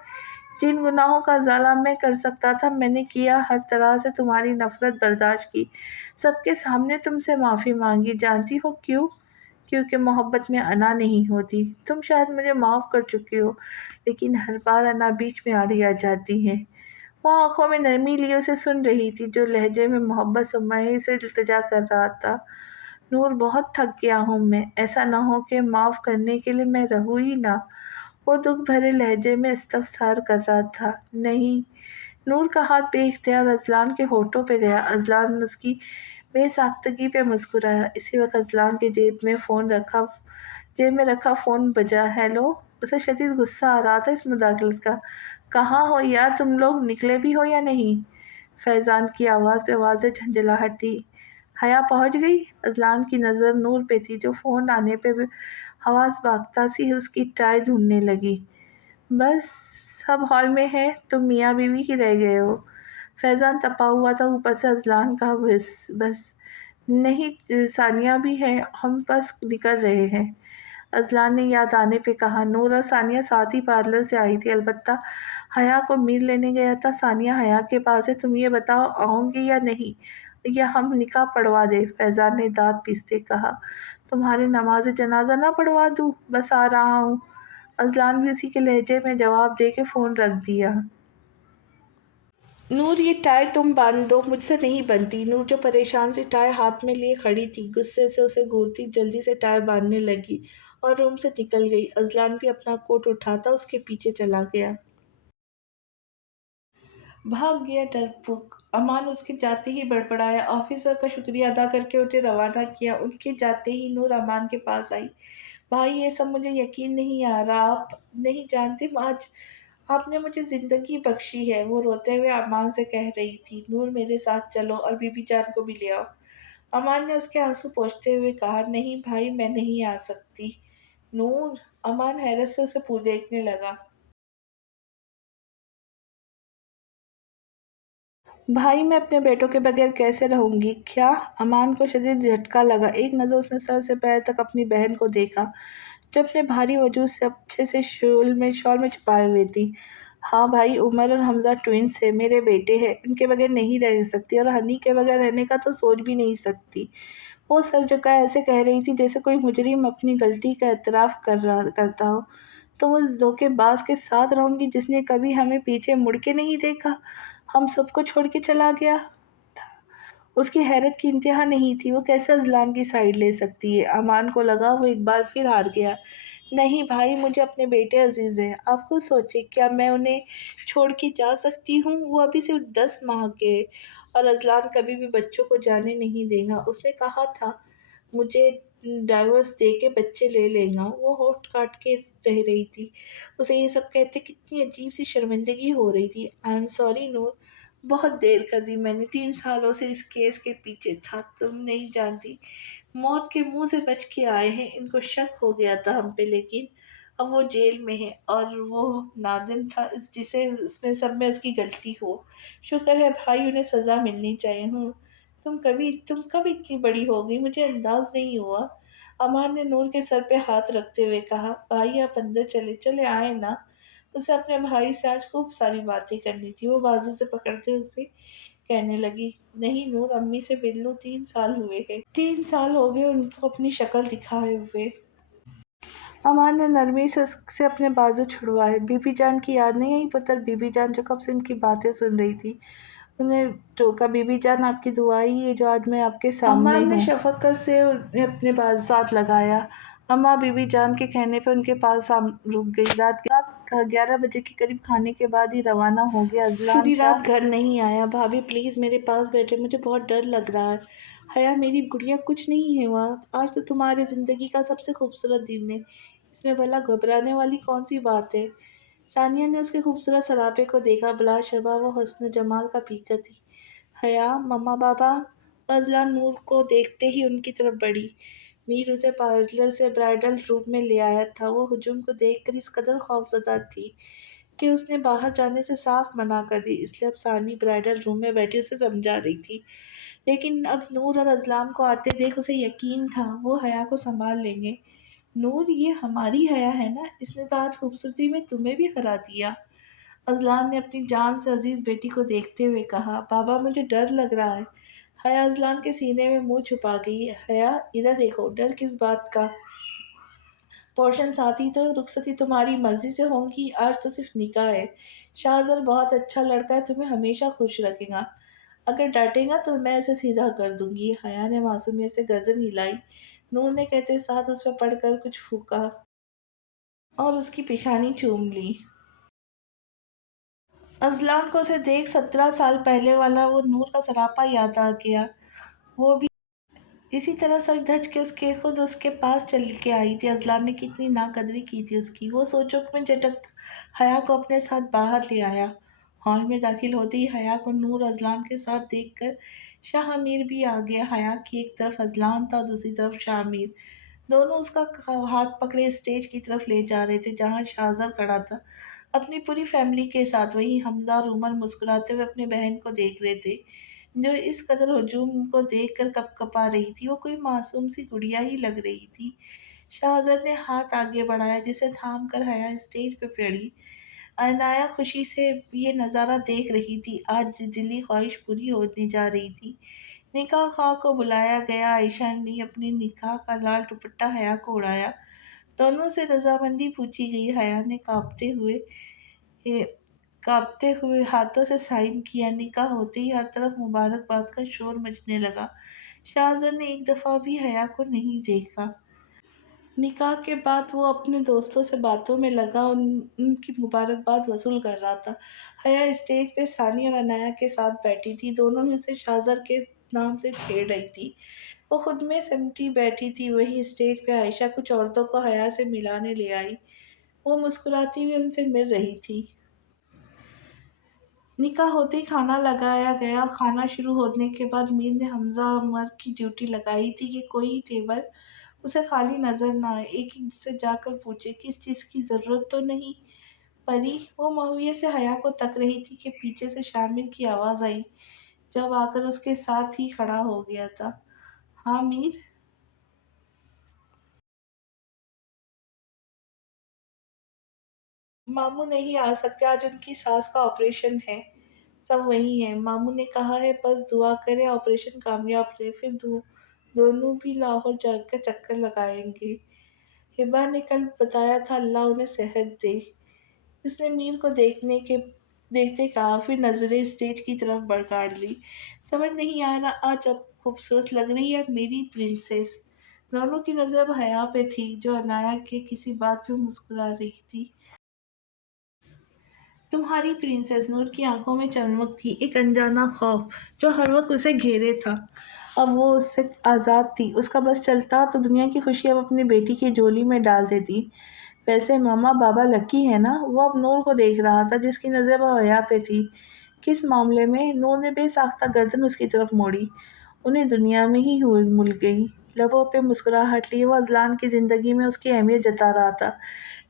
جن گناہوں کا ازالہ میں کر سکتا تھا میں نے کیا، ہر طرح سے تمہاری نفرت برداشت کی، سب کے سامنے تم سے معافی مانگی۔ جانتی ہو کیوں؟ کیونکہ محبت میں انا نہیں ہوتی۔ تم شاید مجھے معاف کر چکی ہو، لیکن ہر بار انا بیچ میں آ جاتی ہے۔ وہ آنکھوں میں نرمی لیے اسے سن رہی تھی، جو لہجے میں محبت سمائی سے التجا کر رہا تھا۔ نور، بہت تھک گیا ہوں میں، ایسا نہ ہو کہ معاف کرنے کے لیے میں رہوں ہی نہ۔ وہ دکھ بھرے لہجے میں استفسار کر رہا تھا۔ نہیں۔ نور کا ہاتھ بے اختیار اذلان کے ہونٹوں پہ گیا۔ اذلان اس کی بے ساختگی پہ مسکرایا۔ اسی وقت اذلان کے جیب میں رکھا فون بجا۔ ہیلو؟ اسے شدید غصہ آ رہا تھا اس مداخلت کا۔ کہاں ہو یار، تم لوگ نکلے بھی ہو یا نہیں؟ فیضان کی آواز پہ واضح جھنجھلاہٹ تھی۔ حیا پہنچ گئی؟ اذلان کی نظر نور پہ تھی، جو فون آنے پہ حواس باختہ سی اس کی ٹائی ڈھونڈنے لگی۔ بس سب ہال میں ہے، تم میاں بیوی ہی رہ گئے ہو۔ فیضان تپا ہوا تھا، اوپر سے اذلان کا بس نہیں ثانیہ بھی ہے، ہم بس نکل رہے ہیں، اذلان نے یاد آنے پہ کہا۔ نور اور ثانیہ ساتھ ہی پارلر سے آئی تھی، البتہ حیا کو میر لینے گیا تھا۔ ثانیہ حیا کے پاس ہے، تم یہ بتاؤ آؤں گی یا نہیں، یا ہم نکاح پڑھوا دیں؟ فیضان نے دانت پیستے کہا۔ تمہاری نماز جنازہ نہ پڑھوا دوں؟ بس آ رہا ہوں، اذلان بھی اسی کے لہجے میں جواب دے کے فون رکھ دیا۔ نور، یہ ٹائی تم باندھ دو، مجھ سے نہیں بنتی۔ نور، جو پریشان سی ٹائی ہاتھ میں لیے کھڑی تھی، غصے سے اسے گھورتی جلدی سے ٹائی باندھنے لگی اور روم سے نکل گئی۔ اذلان بھی اپنا کوٹ اٹھاتا اس کے پیچھے چلا گیا۔ بھاگ گیا ڈرپوک، امان اس کے جاتے ہی بڑبڑایا۔ آفیسر کا شکریہ ادا کر کے انہیں روانہ کیا۔ ان کے جاتے ہی نور امان کے پاس آئی۔ بھائی، یہ سب مجھے یقین نہیں آ رہا، آپ نہیں جانتے آج آپ نے مجھے زندگی بخشی ہے، وہ روتے ہوئے امان سے کہہ رہی تھی۔ نور، میرے ساتھ چلو اور بی بی جان کو بھی لے آؤ۔ امان نے اس کے آنسو پوچھتے ہوئے کہا۔ نہیں بھائی، میں نہیں آ سکتی۔ نور، امان حیرت سے اسے دیکھنے لگا۔ بھائی، میں اپنے بیٹوں کے بغیر کیسے رہوں گی؟ کیا؟ امان کو شدید جھٹکا لگا۔ ایک نظر اس نے سر سے پیر تک اپنی بہن کو دیکھا، جو اپنے بھاری وجود سے اچھے سے شال میں چھپائے ہوئے تھی۔ ہاں بھائی، عمر اور حمزہ ٹوئنس ہیں، میرے بیٹے ہیں، ان کے بغیر نہیں رہ سکتی، اور ہنی کے بغیر رہنے کا تو سوچ بھی نہیں سکتی۔ وہ سر جھکائے ایسے کہہ رہی تھی جیسے کوئی مجرم اپنی غلطی کا اعتراف کرتا ہو۔ تم اس دھوکے باز کے ساتھ رہوں گی جس نے کبھی ہمیں پیچھے مڑ کے نہیں دیکھا، ہم سب کو چھوڑ کے چلا گیا؟ اس کی حیرت کی انتہا نہیں تھی۔ وہ کیسے اذلان کی سائیڈ لے سکتی ہے؟ امان کو لگا وہ ایک بار پھر ہار گیا۔ نہیں بھائی، مجھے اپنے بیٹے عزیز ہیں، آپ خود سوچیں، کیا میں انہیں چھوڑ کے جا سکتی ہوں؟ وہ ابھی صرف 10 ماہ کے ہیں، اور اذلان کبھی بھی بچوں کو جانے نہیں دے گا۔ اس نے کہا تھا مجھے ڈائیورس دے کے بچے لے لے گا۔ وہ ہونٹ کاٹ کے رہ رہی تھی، اسے یہ سب کہتے کتنی عجیب سی شرمندگی ہو رہی تھی۔ آئی ایم سوری نور، بہت دیر کر دی میں نے، 3 سالوں سے اس کیس کے پیچھے تھا، تم نہیں جانتی، موت کے منہ سے بچ کے آئے ہیں، ان کو شک ہو گیا تھا ہم پہ، لیکن اب وہ جیل میں ہے، اور وہ نادم تھا جسے اس میں سب میں اس کی غلطی ہو۔ شکر ہے بھائی، انہیں سزا ملنی چاہیے۔ تم کب اتنی بڑی ہو گئی، مجھے انداز نہیں ہوا۔ امان نے نور کے سر پہ ہاتھ رکھتے ہوئے کہا۔ بھائی، آپ اندر چلے آئے نا، اسے اپنے بھائی سے آج خوب ساری باتیں کرنی تھی۔ وہ بازو سے پکڑتے اسے کہنے لگی۔ نہیں نور، امی سے مل لو، 3 سال ہوئے ہیں، 3 سال ہو گئے ان کو اپنی شکل دکھائے ہوئے۔ امان نے نرمی سے اس سے اپنے بازو چھڑوائے۔ بی بی جان کی یاد نہیں آئی پتر؟ بی بی جان جو کب سے ان کی باتیں سن رہی تھی، انہیں ٹوکا۔ بی بی جان، آپ کی دعا ہی ہے جو آج میں آپ کے سامنے ہوں۔ امان نے شفقت سے انہیں اپنے ساتھ لگایا۔ اماں بی بی جان کے کہنے پہ ان کے پاس رک گئی۔ رات 11 بجے کے قریب کھانے کے بعد ہی روانہ ہو گیا۔ اذلان پوری رات گھر نہیں آیا۔ بھابھی پلیز میرے پاس بیٹھے، مجھے بہت ڈر لگ رہا ہے۔ حیا میری گڑیا، کچھ نہیں ہے وہاں، آج تو تمہاری زندگی کا سب سے خوبصورت دن ہے، اس میں بھلا گھبرانے والی کون سی بات ہے؟ ثانیہ نے اس کے خوبصورت سراپے کو دیکھا، بلا شبہ وہ حسن و جمال کا پیکر تھی۔ حیا، مما بابا؟ اذلان نور کو دیکھتے ہی ان کی طرف بڑھی۔ میر اسے پارلر سے برائڈل روم میں لے آیا تھا۔ وہ ہجوم کو دیکھ کر اس قدر خوفزدہ تھی کہ اس نے باہر جانے سے صاف منع کر دی، اس لیے اب ثانی برائڈل روم میں بیٹھی اسے سمجھا رہی تھی۔ لیکن اب نور اور اذلان کو آتے دیکھ اسے یقین تھا وہ حیا کو سنبھال لیں گے۔ نور، یہ ہماری حیا ہے نا، اس نے تو آج خوبصورتی میں تمہیں بھی ہرا دیا۔ अज़लान ने अपनी जान से अजीज बेटी को देखते हुए कहा, बाबा मुझे डर लग रहा है। हया अज़लान के सीने में मुंह छुपा गई। हया, इधर देखो, डर किस बात का? पोर्शन साथी तो रुखसती तुम्हारी मर्जी से होंगी, आज तो सिर्फ निकाह है। शाहजर बहुत अच्छा लड़का है, तुम्हें हमेशा खुश रखेगा। अगर डांटेगा तो मैं इसे सीधा कर दूंगी। हया ने मासूमियत से गर्दन हिलाई। नूर ने कहते साथ उस पर पढ़कर कुछ फूका और उसकी पेशानी चूम ली। अजलान को उसे देख 17 साल पहले वाला वो नूर का सरापा याद आ गया। वो भी इसी तरह सच धज के उसके खुद उसके पास चल के आई थी। अजलान ने कितनी नाकदरी की थी उसकी। वो सोचो में झटक हया को अपने साथ बाहर ले आया। हॉल में दाखिल होते ही हया को नूर अजलान के साथ देखकर शाह अमीर भी आ गया। हया की एक तरफ अजलान था, दूसरी तरफ शाह अमीर। दोनों उसका हाथ पकड़े स्टेज की तरफ ले जा रहे थे जहां शाहजर खड़ा था अपनी पूरी फैमिली के साथ। वहीं हमजा और उमर मुस्कुराते हुए अपनी बहन को देख रहे थे जो इस कदर हुजूम को देखकर कपकपा रही थी। वो कोई मासूम सी गुड़िया ही लग रही थी। शाहजर ने हाथ आगे बढ़ाया जिसे थाम कर हया स्टेज पे पड़ी। अनाया खुशी से ये नज़ारा देख रही थी। आज दिली ख्वाहिश पूरी होने जा रही थी। निकाह खां को बुलाया गया। आयशा ने अपनी निकाह का लाल दुपट्टा हया को उड़ाया। दोनों से रजामंदी पूछी गई। हया ने ये कांपते हुए हाथों से साइन किया। निकाह होते ही हर तरफ मुबारकबाद का शोर मचने लगा। शाहजहां ने एक दफा भी हया को नहीं देखा। निकाह के बाद वो अपने दोस्तों से बातों में लगा उनकी मुबारकबाद वसूल कर रहा था। हया स्टेज पे सानी और अनाया के साथ बैठी थी। दोनों ही उसे शाहजर के नाम से छेड़ रही थी। वो खुद में सिमटी बैठी थी। वहीं स्टेज पे आयशा कुछ औरतों को हया से मिलाने ले आई। वो मुस्कुराती हुई उनसे मिल रही थी। निकाह होते ही खाना लगाया गया। खाना शुरू होने के बाद मीर ने हमजा और उमर की ड्यूटी लगाई थी कि कोई टेबल उसे खाली नजर ना आए। एक एक से जाकर पूछे किस चीज़ की ज़रूरत तो नहीं परी। वो महुए से हया को तक रही थी कि पीछे से शामिर की आवाज़ आई जब आकर उसके साथ ही खड़ा हो गया था। हाँ मीर। मामू नहीं आ सकते, आज उनकी सास का ऑपरेशन है। सब वही है। मामू ने कहा है बस दुआ करें ऑपरेशन कामयाब रहे, फिर दोनों भी लाहौर जाकर चक्कर लगाएंगे। हिबा ने कल बताया था अल्लाह उन्हें सेहत दे। उसने मीर को देखते कहा, फिर नजरें स्टेज की तरफ बढ़ा ली। समझ नहीं आ रहा आज अब खूबसूरत लग रही है मेरी प्रिंसेस। दोनों की नजर अब हया पे थी जो अनाया के किसी बात पे मुस्कुरा रही थी। तुम्हारी प्रिंसेस। नूर की आंखों में चमक थी, एक अनजाना खौफ जो हर वक्त उसे घेरे था। अब वो उससे आज़ाद थी। उसका बस चलता तो दुनिया की खुशी अब अपनी बेटी की झोली में डाल देती। वैसे मामा बाबा लकी है ना? वो अब नूर को देख रहा था जिसकी नज़र अब हया पे थी। किस मामले में? नूर ने बेसाख्ता गर्दन उसकी तरफ मोड़ी। उन्हें दुनिया में ही हुई मुल गई। लबों पे मुस्कुराहट लिए वो अजलान की ज़िंदगी में उसकी अहमियत जता रहा था।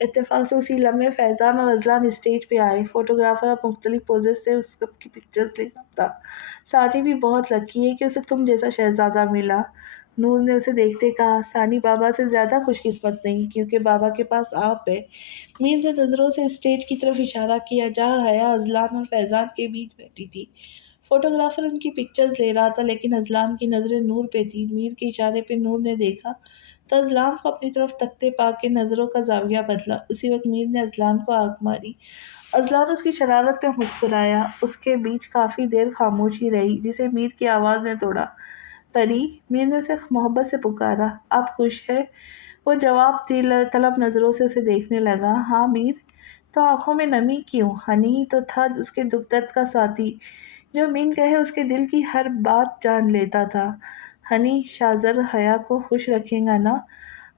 इत्तेफाक से उसी लम्हे फैज़ान और अजलान स्टेज पे आए। फोटोग्राफर अब मुख्तलिफ पोजेस से उस सबकी पिक्चर्स ले रहा था। सानी भी बहुत लकी है कि उसे तुम जैसा शहजादा मिला। नूर ने उसे देखते कहा, सानी बाबा से ज़्यादा खुशकिस्मत नहीं क्योंकि बाबा के पास आप है। मीर ने नज़रों से स्टेज की तरफ इशारा किया जहाँ हया अजलान और फैज़ान के बीच बैठी थी। फोटोग्राफर उनकी पिक्चर्स ले रहा था लेकिन अजलान की नज़रें नूर पे थी। मीर के इशारे पे नूर ने देखा तो अजलान को अपनी तरफ तकते पाके नज़रों का जाविया बदला। उसी वक्त मीर ने अजलान को आंख मारी। अजलान उसकी शरारत पे मुस्कुराया। उसके बीच काफ़ी देर खामोशी रही जिसे मीर की आवाज़ ने तोड़ा। परी। मीर ने उसे मोहब्बत से पुकारा। आप खुश है? वो जवाब तलब नज़रों से उसे देखने लगा। हाँ मीर। तो आंखों में नमी क्यों? हनी ही तो था उसके दुख दर्द का साथी जो मीन कहे उसके दिल की हर बात जान लेता था। हनी, शाहज़र हया को खुश रखेगा ना?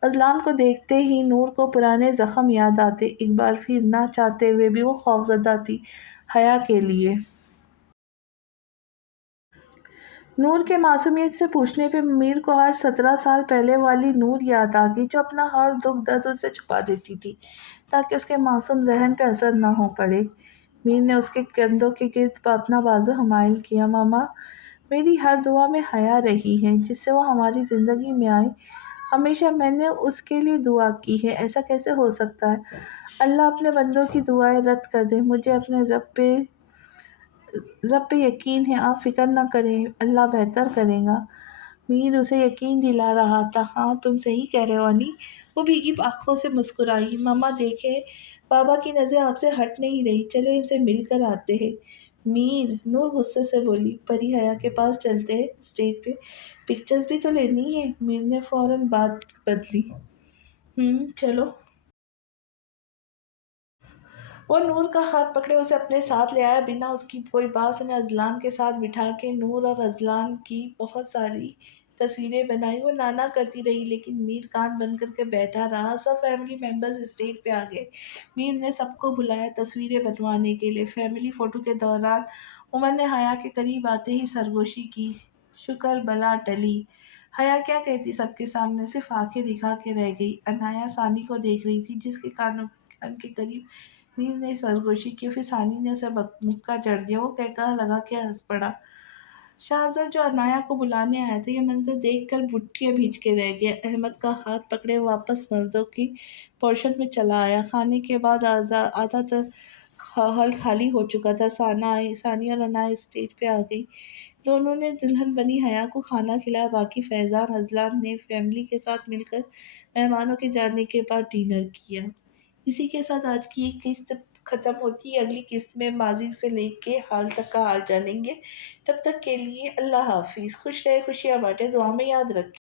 अज़लान को देखते ही नूर को पुराने ज़ख्म याद आते। एक बार फिर ना चाहते हुए भी वो खौफज़दा थी हया के लिए। नूर के मासूमियत से पूछने पे मीर को आज 17 साल पहले वाली नूर याद आ गई जो अपना हर दुख दर्द उससे छुपा देती थी ताकि उसके मासूम जहन पे असर ना हो पड़े। मीर ने उसके कंधों के गिर्द अपना बाजू हमायल किया। मामा, मेरी हर दुआ में हया रही है जिससे वो हमारी ज़िंदगी में आए। ہمیشہ میں نے اس کے لیے دعا کی ہے، ایسا کیسے ہو سکتا ہے؟ اللہ اپنے بندوں کی دعائیں رد کر دے۔ مجھے اپنے رب پہ یقین ہے، آپ فکر نہ کریں، اللہ بہتر کرے گا۔ میر اسے یقین دلا رہا تھا۔ ہاں تم صحیح کہہ رہے ہو انی۔ وہ بھیگی آنکھوں سے مسکرائی۔ ماما دیکھے، بابا کی نظر آپ سے ہٹ نہیں رہی، چلے ان سے مل کر آتے ہیں۔ میر، نور غصے سے بولی، پری حیا کے پاس چلتے ہیں، اسٹیج پہ پکچرز بھی تو لینی ہے۔ میر نے فوراً بات بدلی۔ چلو۔ وہ نور کا ہاتھ پکڑے اسے اپنے ساتھ لے آیا، بنا اس کی کوئی بات سنے اذلان کے ساتھ بٹھا کے نور اور اذلان کی بہت ساری تصویریں بنائی۔ وہ نانا کرتی رہی لیکن میر کان بند کر کے بیٹھا رہا۔ سب فیملی ممبرز اسٹیج پہ آ گئے۔ میر نے سب کو بلایا تصویریں بنوانے کے لیے۔ فیملی فوٹو کے دوران عمر نے حیا کے قریب آتے ہی سرگوشی کی۔ شکر بلا ٹلی۔ حیا کیا کہتی سب کے سامنے، صرف آنکھیں دکھا کے رہ گئی۔ انایا ثانی کو دیکھ رہی تھی جس کے کان کے قریب میر نے سرگوشی کی، پھر ثانی نے اسے مکہ جڑ دیا۔ وہ کہا لگا کے ہنس پڑا۔ شاہزر جو انایا کو بلانے آیا تھا یہ منظر دیکھ کر بھٹکیاں بھیج کے رہ گیا۔ احمد کا ہاتھ پکڑے واپس مردوں کی پورشن میں چلا آیا۔ کھانے کے بعد آدھا ہال خالی ہو چکا تھا۔ ثانی اور انایا اسٹیج پہ آ گئی۔ دونوں نے دلہن بنی حیا کو کھانا کھلایا، باقی فیضان اذلان نے فیملی کے ساتھ مل کر مہمانوں کے جانے کے بعد ڈنر کیا۔ اسی کے ساتھ آج کی ایک قسط ختم ہوتی ہے۔ اگلی قسط میں ماضی سے لے کے حال تک کا حال جانیں گے۔ تب تک کے لیے اللہ حافظ۔ خوش رہے، خوشیاں بانٹے، دعا میں یاد رکھیں۔